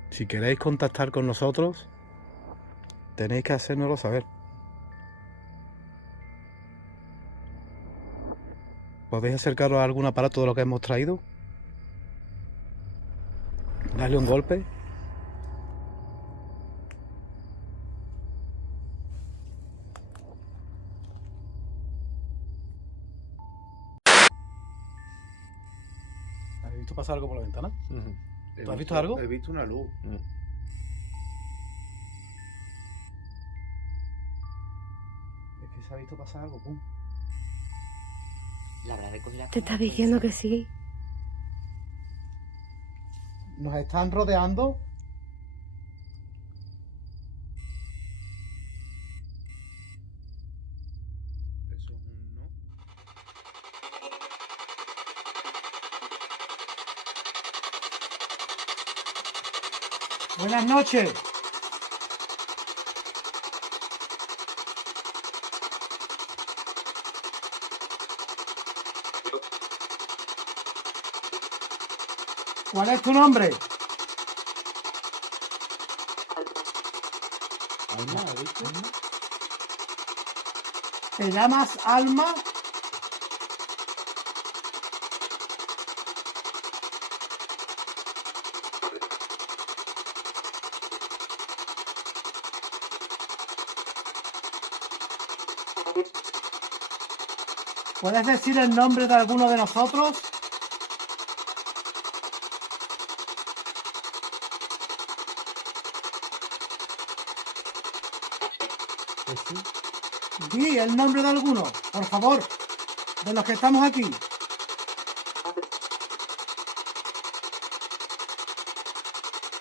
Si queréis contactar con nosotros, tenéis que hacérnoslo saber. ¿Podéis acercaros a algún aparato de lo que hemos traído? Darle un golpe. ¿Has visto pasar algo por la ventana? ¿Tú has visto algo? He visto una luz. Es que se ha visto pasar algo, pum. La habrá recogido. Te estás diciendo que sí. Nos están rodeando. Eso es un no. Buenas noches. ¿Cuál es tu nombre? Alma, ¿has visto? ¿Te llamas Alma? ¿Puedes decir el nombre de alguno de nosotros? Di el nombre de alguno, por favor, de los que estamos aquí.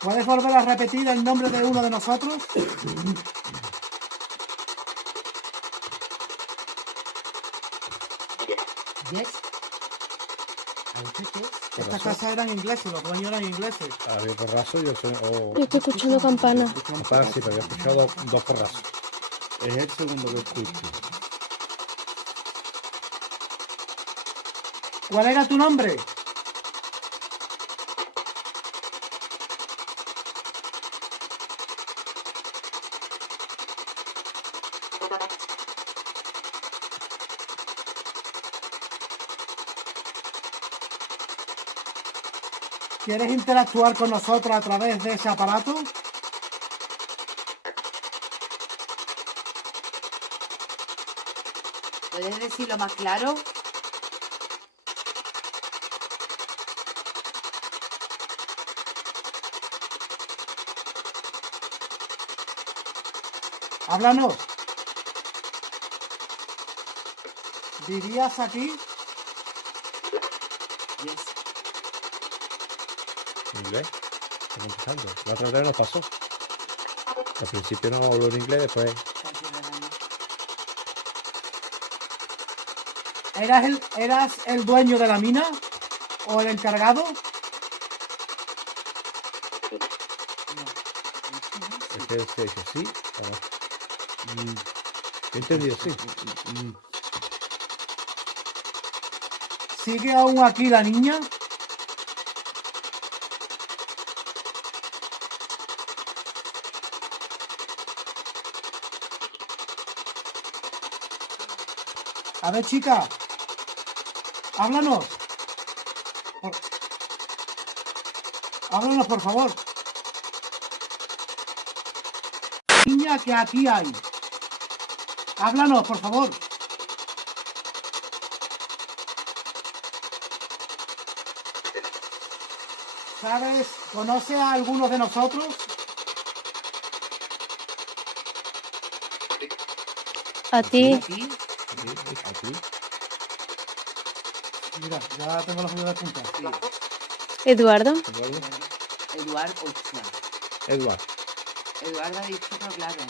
¿Puedes volver a repetir el nombre de uno de nosotros? Yes. Estas casas eran ingleses, los dueños eran ingleses. Había porrazo, yo sé. Yo estoy escuchando campana. Capaz, sí, pero había escuchado dos porrazos. Es el segundo que escucho. ¿Cuál era tu nombre? ¿Quieres interactuar con nosotros a través de ese aparato? puedes decirlo más claro? Háblanos. ¿Vivías aquí? Yes. ¿Inglés? Estamos empezando. La otra vez nos pasó. Al principio no habló en inglés, después... ¿Eras el dueño de la mina? ¿O el encargado? Es que se dice sí. He entendido, sí. ¿Sigue aún aquí la niña? A ver, chica. Háblanos. Háblanos, por favor. Niña que aquí hay. Háblanos, por favor. ¿Sabes? ¿Conoce a alguno de nosotros? A ti. ¿Aquí? Aquí. Mira, ya tengo los videos de punta. Sí. Eduardo. Eduardo, hostia. Eduardo ha dicho, no, claro.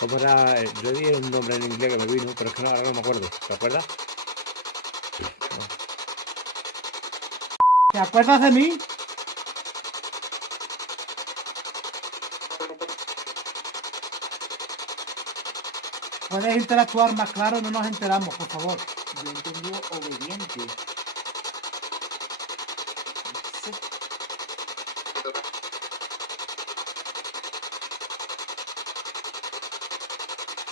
¿Cómo era? Yo di un nombre en inglés que me vino, pero es que ahora no me acuerdo. ¿Te acuerdas? ¿Te acuerdas de mí? ¿Puedes interactuar más claro? No nos enteramos, por favor. Yo entendí obediente. No sé.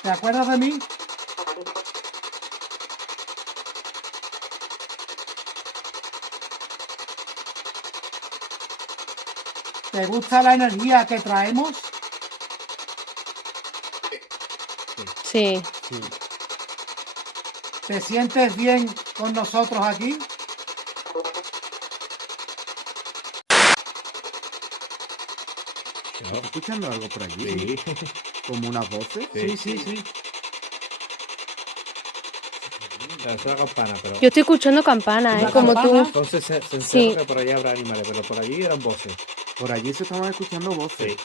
¿Te acuerdas de mí? ¿Te gusta la energía que traemos? Sí. ¿Te sientes bien con nosotros aquí? ¿Estás escuchando algo por allí? Sí. ¿Como unas voces? Sí. Es una campana, pero... Yo estoy escuchando campanas, ¿Una como campana? tú. Entonces se Sí. encerró que por allá habrá animales, pero por allí eran voces. Por allí se estaban escuchando voces. Sí.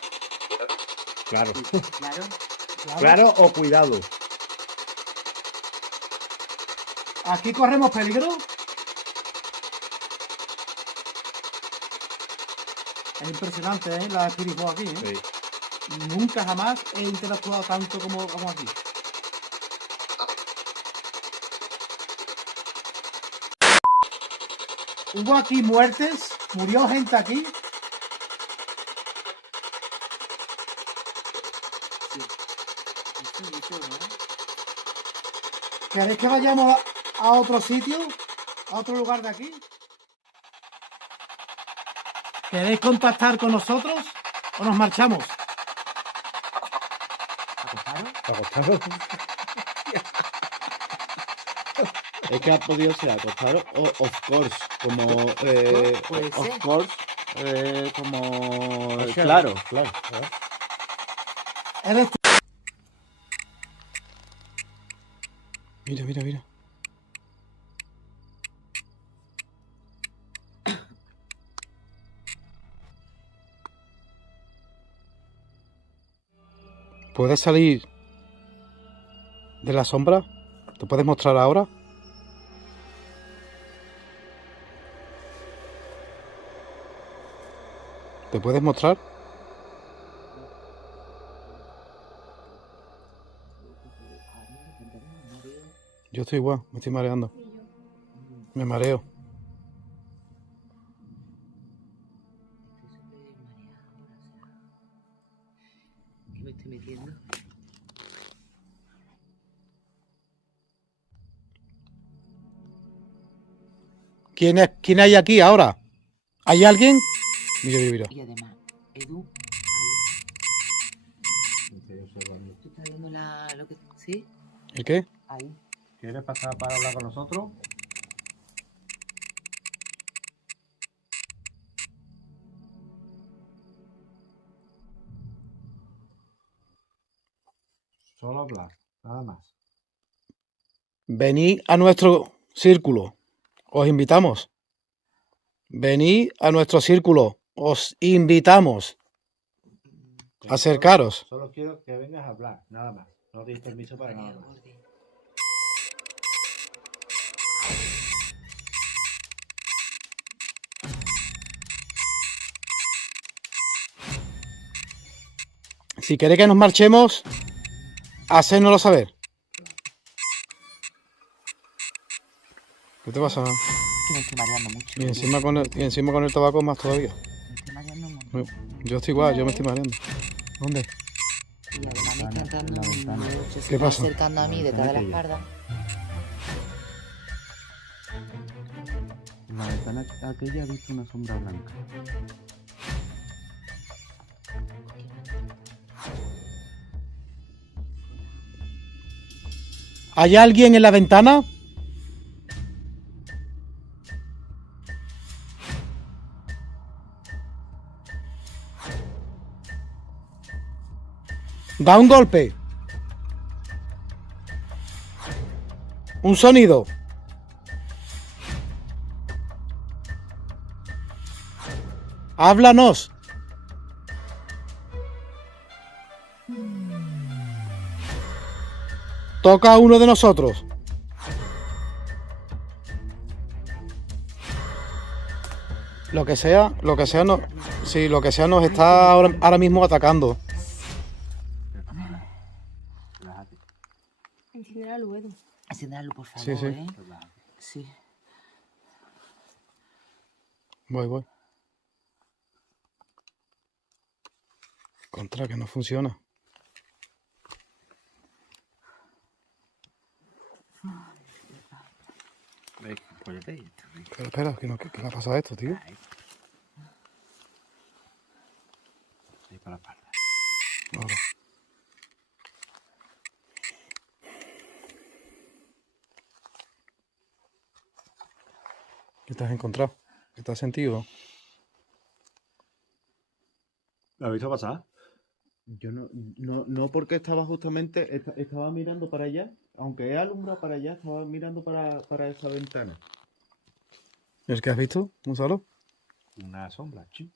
Claro. Claro. Claro o cuidado. ¿Aquí corremos peligro? Es impresionante, ¿eh? La Spirit Box aquí, ¿eh? Sí. Nunca jamás he interactuado tanto como aquí. ¿Hubo aquí muertes? ¿Murió gente aquí? Sí. Eso de todo, ¿eh? ¿Queréis que vayamos a otro sitio? ¿A otro lugar de aquí? ¿Queréis contactar con nosotros o nos marchamos? ¿Acostaron? ¿Acostaron? Es que ha podido ser acostado o of course, como Puede of ser. course, como sea, claro. ¿Eres tú? Mira. ¿Puedes salir de la sombra? ¿Te puedes mostrar ahora? ¿Te puedes mostrar? Yo estoy igual, me estoy mareando. Me mareo. ¿Qué me estoy metiendo? ¿Quién hay aquí ahora? ¿Hay alguien? Mira. Y además, Edu, ahí. ¿Tú estás viendo lo que...? ¿Sí? ¿El qué? Ahí. ¿Quieres pasar para hablar con nosotros? Solo hablar, nada más. Venid a nuestro círculo. Os invitamos. Venid a nuestro círculo. Os invitamos. Acercaros. Solo quiero que vengas a hablar, nada más. No tienes permiso para nada más. Si queréis que nos marchemos, hacednoslo saber. ¿Qué te pasa? Que me estoy mareando mucho. Y encima con el tabaco más todavía. Me estoy mareando mucho. Yo estoy igual, yo me estoy mareando. ¿Dónde? Y además me está entrando un mucho. Se ¿Qué está pasa? acercando a mí detrás de la espalda. En la ventana aquella he visto una sombra blanca. ¿Hay alguien en la ventana? Da un golpe. Un sonido. Háblanos. Toca a uno de nosotros. Lo que sea no, sí, lo que sea nos está ahora mismo atacando. Enciende la luz, Edu. Enciende la luz, por favor, Sí, sí. ¿eh? Sí. Voy. Contra, que no funciona. Pero espera, ¿qué le ha pasado a esto, tío? Ahí para la espalda. Ahora. ¿Qué te has encontrado? ¿Qué te has sentido? ¿Lo has visto pasar? Yo no porque estaba justamente, estaba mirando para allá, aunque he alumbrado para allá, estaba mirando para esa ventana. ¿El que has visto, Gonzalo? Una sombra, sí.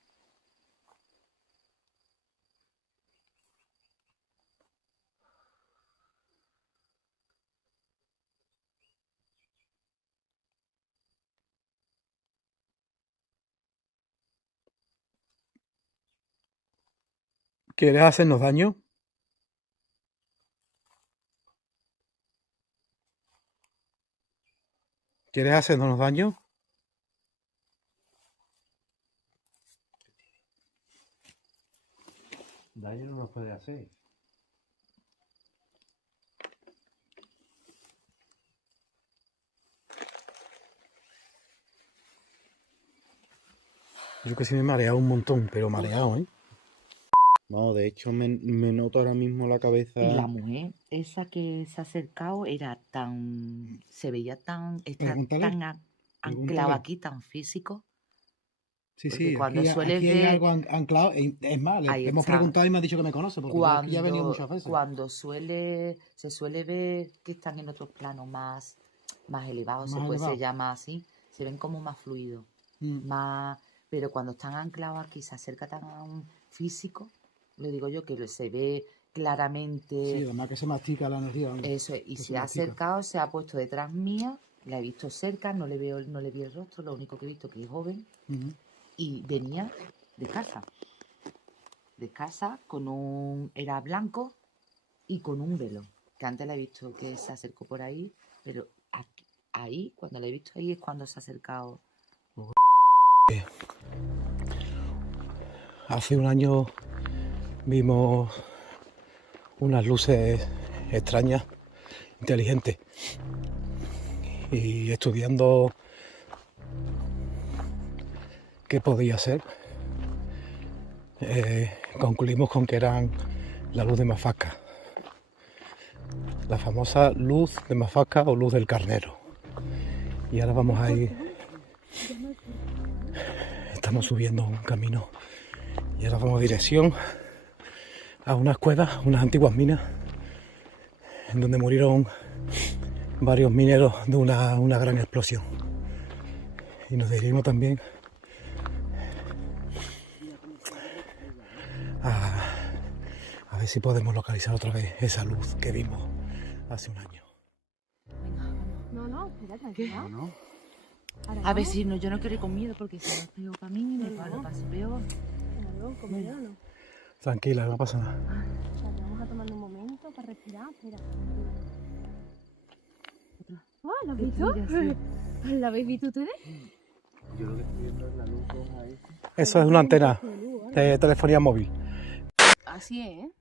¿Quieres hacernos daño? ¿Quieres hacernos daño? Daño no nos puede hacer. Yo que sí me he mareado un montón, pero mareado, ¿eh? No, de hecho me noto ahora mismo la cabeza. Y la mujer esa que se ha acercado era tan... Se veía tan... Pregúntale, tan anclado aquí, tan físico. Sí, Porque sí, cuando aquí, sueles aquí hay ver- algo anclado. Es más, le Ahí hemos está. preguntado y me ha dicho que me conoce, porque yo aquí ya he venido muchas veces. Cuando se suele ver que están en otros planos más elevados, Más se elevado. llama así, se ven como más fluidos, Mm. más, pero cuando están anclados aquí, se acerca tan a un físico, le digo yo que se ve claramente. Sí, además que se mastica la energía. vamos. Eso es, y que se ha mastica. acercado, se ha puesto detrás mía, la he visto cerca, no le vi el rostro, lo único que he visto que es joven, Ujú. y venía de casa era blanco y con un velo, que antes la he visto que se acercó por ahí, pero ahí, cuando la he visto ahí es cuando se ha acercado. Hace un año vimos unas luces extrañas, inteligentes, y estudiando qué podía ser, concluimos con que eran la luz de Mafaka. La famosa luz de Mafasca o luz del carnero. Y ahora vamos a ir. Estamos subiendo un camino. Y ahora vamos dirección a unas cuevas, unas antiguas minas, en donde murieron varios mineros de una gran explosión. Y nos dirigimos también a ver si podemos localizar otra vez esa luz que vimos hace un año. No, espera, tranquila. ¿Qué? A ver si no, yo no quiero ir con miedo porque si no es peor para mí, me paso peor. Con miedo no. Tranquila, no pasa nada. O sea, vamos a tomar un momento para respirar. Espera. Ah, ¿lo has visto? ¿La habéis visto ustedes? Yo lo que estoy viendo es la luz roja ahí. Eso es una antena de telefonía móvil. Así es, ¿eh?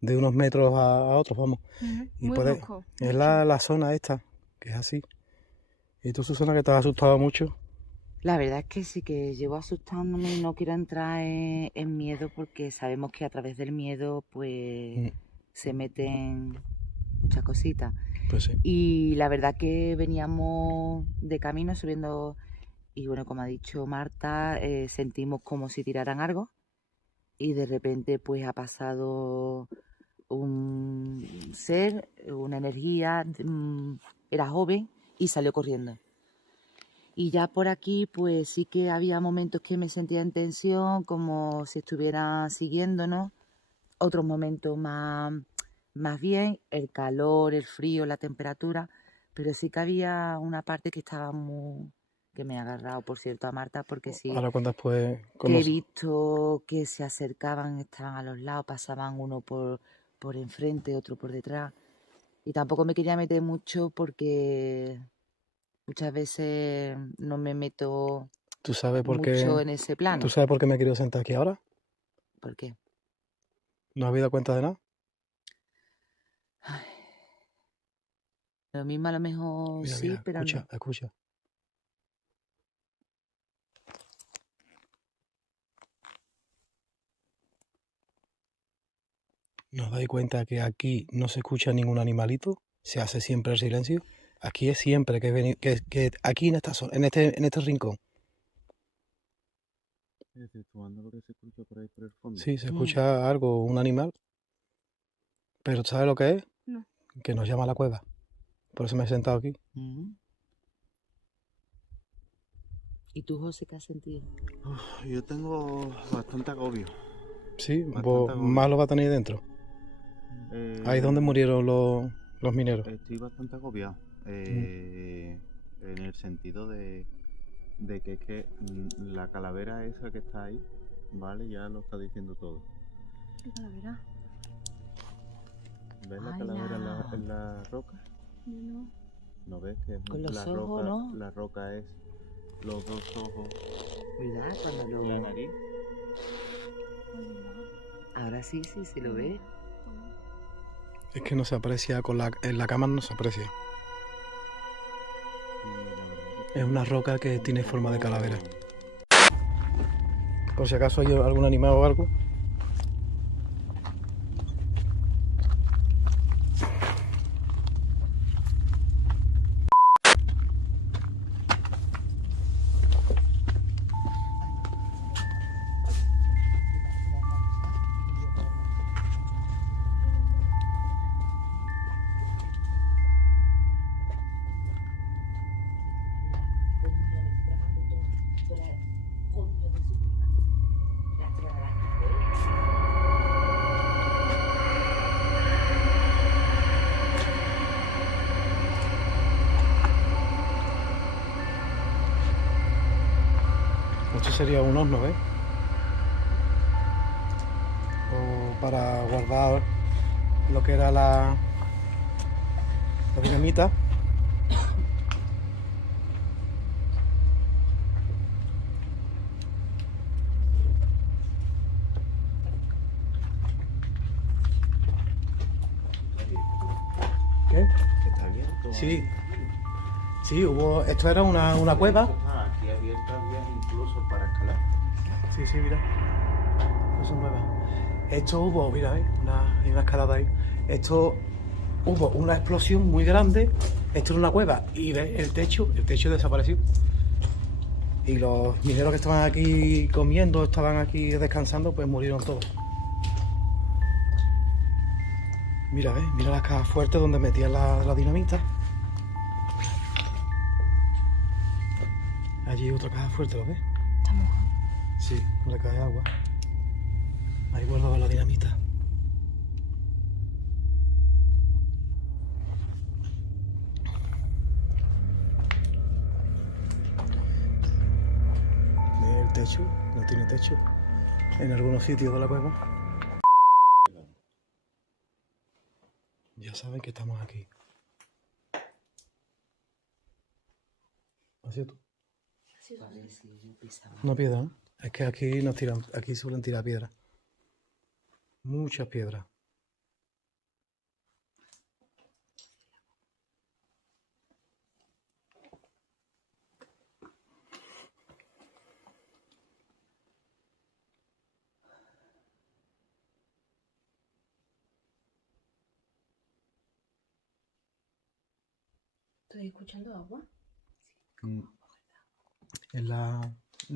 De unos metros a otros, vamos. Y Muy puede, brusco. es la zona esta, que es así. ¿Y tú, Susana, que te has asustado mucho? La verdad es que sí que llevo asustándome y no quiero entrar en miedo porque sabemos que a través del miedo pues se meten muchas cositas. Pues sí. Y la verdad que veníamos de camino subiendo y bueno, como ha dicho Marta, sentimos como si tiraran algo y de repente pues ha pasado un ser, una energía, era joven y salió corriendo. Y ya por aquí pues sí que había momentos que me sentía en tensión, como si estuviera siguiéndonos, otros momentos más bien, el calor, el frío, la temperatura, pero sí que había una parte que estaba que me ha agarrado, por cierto, a Marta, porque sí, Ahora cuando después... que he visto que se acercaban, estaban a los lados, pasaban uno por enfrente, otro por detrás, y tampoco me quería meter mucho porque muchas veces no me meto ¿Tú sabes por mucho qué? en ese plano. ¿Tú sabes por qué me he querido sentar aquí ahora? ¿Por qué? ¿No has dado cuenta de nada? Ay, lo mismo a lo mejor Mira, sí, mira, pero escucha, no. escucha. ¿No os dais cuenta que aquí no se escucha ningún animalito? Se hace siempre el silencio. Aquí es siempre que aquí en esta zona, en este rincón. Exceptuando lo que se escucha por ahí por el fondo. Sí, se escucha algo, un animal. Pero ¿sabes lo que es? No. Que nos llama a la cueva. Por eso me he sentado aquí. ¿Y tú, José, qué has sentido? Yo tengo bastante agobio. Sí, Bastante vos agobio. más lo va a tener dentro. Ahí es donde murieron los mineros. Estoy bastante agobiado. En el sentido de que es que la calavera esa que está ahí, ¿vale? Ya lo está diciendo todo. ¿Qué calavera? ¿Ves la Ay, calavera en la roca? No. ¿No ves que es Con los la ojos, roca? ¿no? La roca es los dos ojos, ¿Verdad? Cuando la nariz. Ahora sí, se lo ve. Es que no se aprecia, en la cámara no se aprecia. Es una roca que tiene forma de calavera. Por si acaso hay algún animal o algo. Esto sería un horno, ¿ves? O para guardar lo que era la dinamita. ¿Qué? ¿Está abierto? Sí. Sí, esto era una cueva. Aquí abierta había incluso para escalar. Sí, mira. No son nuevas. Esto hubo, mira, hay una escalada ahí. Esto hubo una explosión muy grande, esto era una cueva, y el techo desapareció. Y los mineros que estaban aquí comiendo, estaban aquí descansando, pues murieron todos. Mira, ¿ves? Mira las cajas fuertes donde metían la dinamita. Allí otra caja fuerte, ¿lo ves? Está mojado. Sí, le cae agua. Ahí guardaba la dinamita. El techo, no tiene techo. En algunos sitios de la cueva. Ya saben que estamos aquí. ¿Has sido tú? No piedra, ¿no? Es que aquí nos tiran, aquí suelen tirar piedras. Muchas piedras. ¿Estoy escuchando agua? No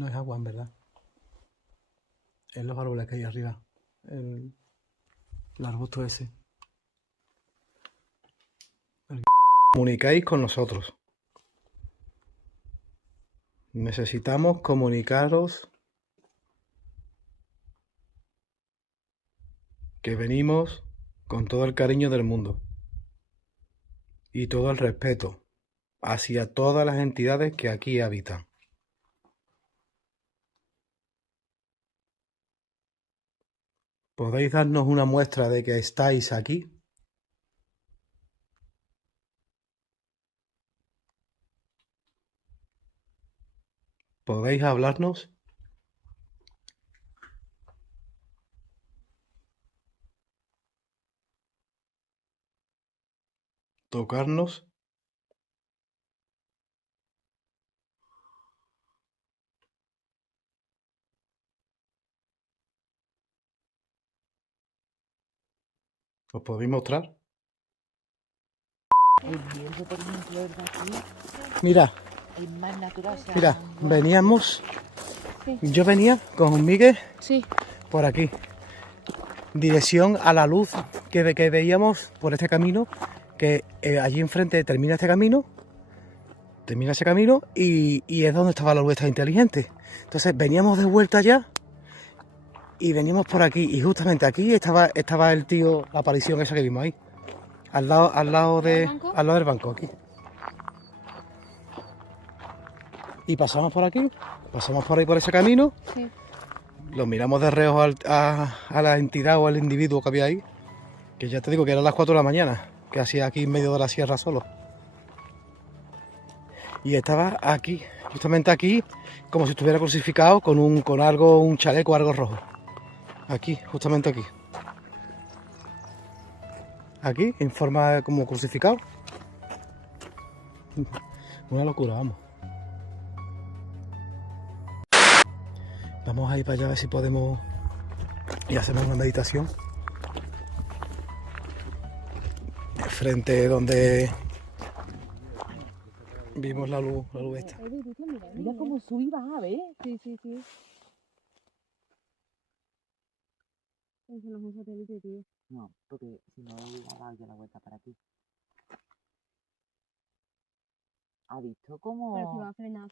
es agua, en verdad. Es los árboles que hay arriba. El arbusto ese. Comunicáis con nosotros. Necesitamos comunicaros que venimos con todo el cariño del mundo y todo el respeto hacia todas las entidades que aquí habitan. ¿Podéis darnos una muestra de que estáis aquí? ¿Podéis hablarnos? ¿Tocarnos? ¿Os podéis mostrar? El viento, por ejemplo, es de aquí, Mira, es más natural. O sea, mira, no- veníamos. Sí. Yo venía con Miguel Sí. por aquí. Dirección a la luz que veíamos por este camino, que allí enfrente termina ese camino y es donde estaba la luz esta inteligente. Entonces veníamos de vuelta ya y veníamos por aquí y justamente aquí estaba el tío, la aparición esa que vimos ahí, al lado del banco aquí. Y pasamos por aquí, pasamos por ahí por ese camino. Sí. Lo miramos de reojo a la entidad o al individuo que había ahí, que ya te digo que eran las 4 de la mañana, que hacía aquí en medio de la sierra solo. Y estaba aquí, justamente aquí, como si estuviera crucificado con algo, un chaleco, algo rojo. Aquí, justamente aquí. Aquí, en forma como crucificado. Una locura, vamos. Vamos a ir para allá a ver si podemos y hacemos una meditación frente donde vimos la luz esta. Mira cómo subí, vas a ver. Sí, sí, sí. Eso no es un satélite, tío. No, porque si no hubiera dado ya la vuelta para aquí. ¿Ha visto Pero si cómo va a frenar.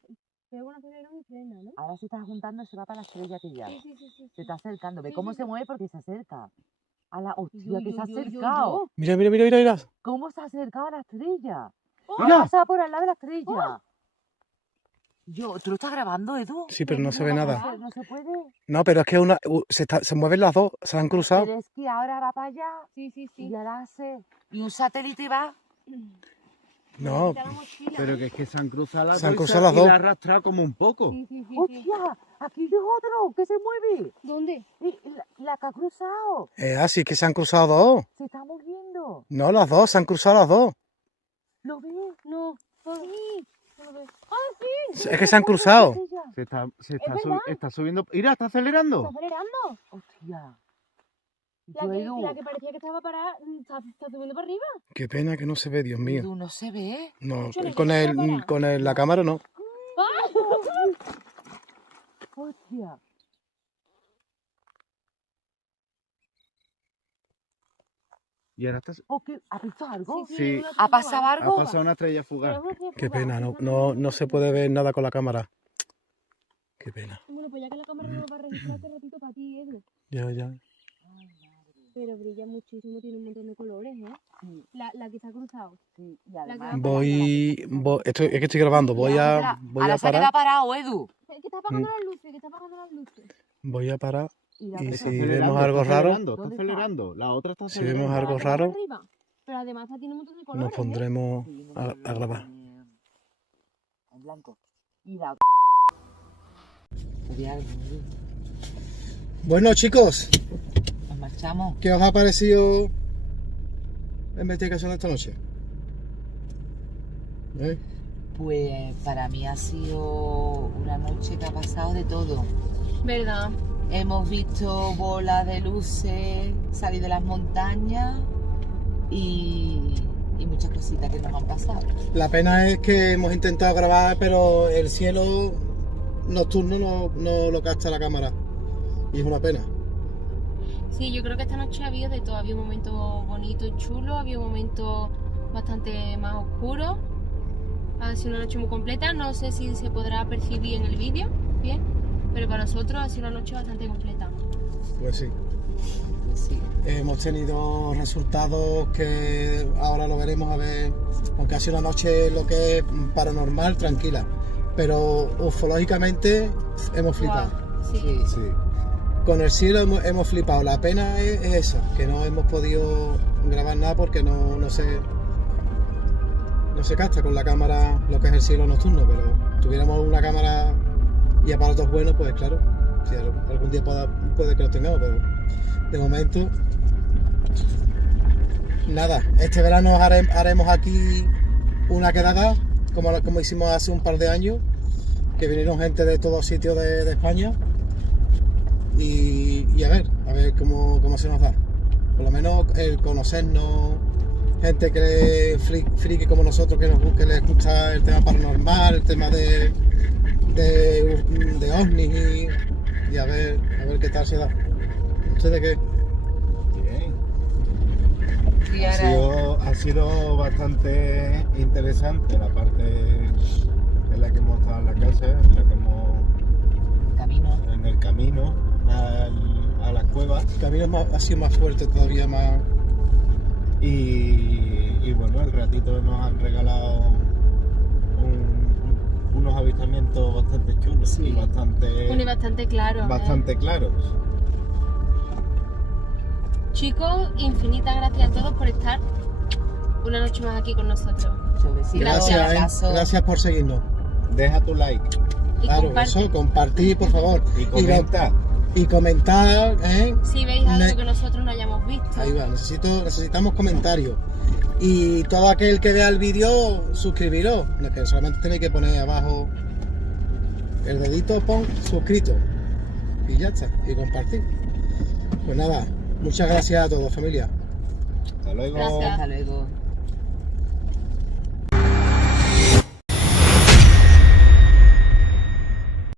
Pega un acelerón y frena, ¿no? ahora se está juntando, se va para la estrella que ya? Sí, sí, sí, sí. Se está acercando. ¿Ve Sí, cómo sí, se sí. mueve? Porque se acerca. A la hostia, Yo, que se ha yo, yo, yo, acercado. Mira, mira, mira, mira, mira. ¿Cómo se ha acercado a la estrella? ¡Oh! Va a pasar por al lado de la estrella. ¿Tú lo estás grabando, Edu? Sí, pero no se ve nada. No se puede. No, pero es que se mueven las dos, se han cruzado. Pero es que ahora va para allá Sí, sí, sí. y ahora hace. Y un satélite va. No, Quita la mochila, Pero ¿eh? que es que se han cruzado las Se han dos y cruzado las y dos. la ha arrastrado como un poco. Sí, sí, sí, sí. ¡Hostia! Aquí hay otro que se mueve. ¿Dónde? Y la que ha cruzado. así es que se han cruzado dos. Se está moviendo. No, las dos, se han cruzado las dos. ¿Lo ves? No. Sí. No lo veo. ¡Ah, sí! Es que se han cruzado. Se está verdad. está subiendo. Mira, está acelerando. ¿Está acelerando? ¡Hostia! La que parecía que estaba parada, está subiendo para arriba. Qué pena que no se ve, Dios mío. Edu, no se ve. No, con la cámara no. Hostia. ¿Y ahora estás? ¿Ha visto algo? Sí. ¿Ha pasado Ha algo? pasado una estrella fugaz. Qué pena, no se puede ver nada con la cámara. Qué pena. Bueno, pues ya que la cámara no va a registrar este ratito para ti, Edu. Ya. Pero brilla muchísimo, tiene un montón de colores, ¿eh? Sí. La que está cruzado. Sí, y La además... Es que estoy grabando, voy a Ahora se ha quedado parar. parado, Edu. Que está apagando las luces, que está apagando las luces. Voy a parar. Y la Y otra- si vemos algo raro, Está ¿Dónde acelerando. La otra está si acelerando. vemos algo Está raro, arriba. Pero además tiene un montón de colores. nos pondremos Sí, no, a grabar. En blanco. Y la... Había algo, Edu. Bueno, chicos, Nos marchamos. ¿qué os ha parecido la investigación de esta noche? ¿Eh? Pues para mí ha sido una noche que ha pasado de todo. ¿Verdad? Hemos visto bolas de luces salir de las montañas y muchas cositas que nos han pasado. La pena es que hemos intentado grabar, pero el cielo nocturno no lo capta la cámara. Y es una pena. Sí, yo creo que esta noche ha habido de todo. Había un momento bonito y chulo, había un momento bastante más oscuro. Ha sido una noche muy completa. No sé si se podrá percibir en el vídeo bien, pero para nosotros ha sido una noche bastante completa. Pues sí. Sí. Hemos tenido resultados que ahora lo veremos a ver, aunque ha sido una noche lo que es paranormal, tranquila. Pero ufológicamente hemos flipado. Guau, sí. Sí. Con el cielo hemos flipado. La pena es esa, que no hemos podido grabar nada porque no se capta con la cámara lo que es el cielo nocturno, pero tuviéramos una cámara y aparatos buenos, pues claro, si algún día puede que lo tengamos, pero de momento nada. Este verano haremos aquí una quedada como hicimos hace un par de años, que vinieron gente de todos sitios de España. Y a ver cómo se nos da. Por lo menos el conocernos, gente que friki como nosotros, que les gusta el tema paranormal, el tema de ovnis y a ver qué tal se da. ¿Ustedes qué? Bien. Y ahora... Ha sido bastante interesante la parte en la que hemos estado en la casa, en la que hemos... En el camino a la cueva. El camino ha sido más fuerte todavía, más... Y bueno, el ratito nos han regalado unos avistamientos bastante chulos, Sí. y Bastante claro. bastante claros. Chicos, infinitas gracias a todos por estar una noche más aquí con nosotros. Gracias por seguirnos. Deja tu like Y Claro, comparte. eso, compartir, por favor. y comenta. Y comentar, ¿eh? Si veis algo que nosotros no hayamos visto. Ahí va, necesitamos comentarios. Y todo aquel que vea el vídeo, suscribiros. Que solamente tenéis que poner abajo el dedito, pon suscrito. Y ya está, y compartir. Pues nada, muchas gracias a todos, familia. Hasta luego. Gracias. Hasta luego.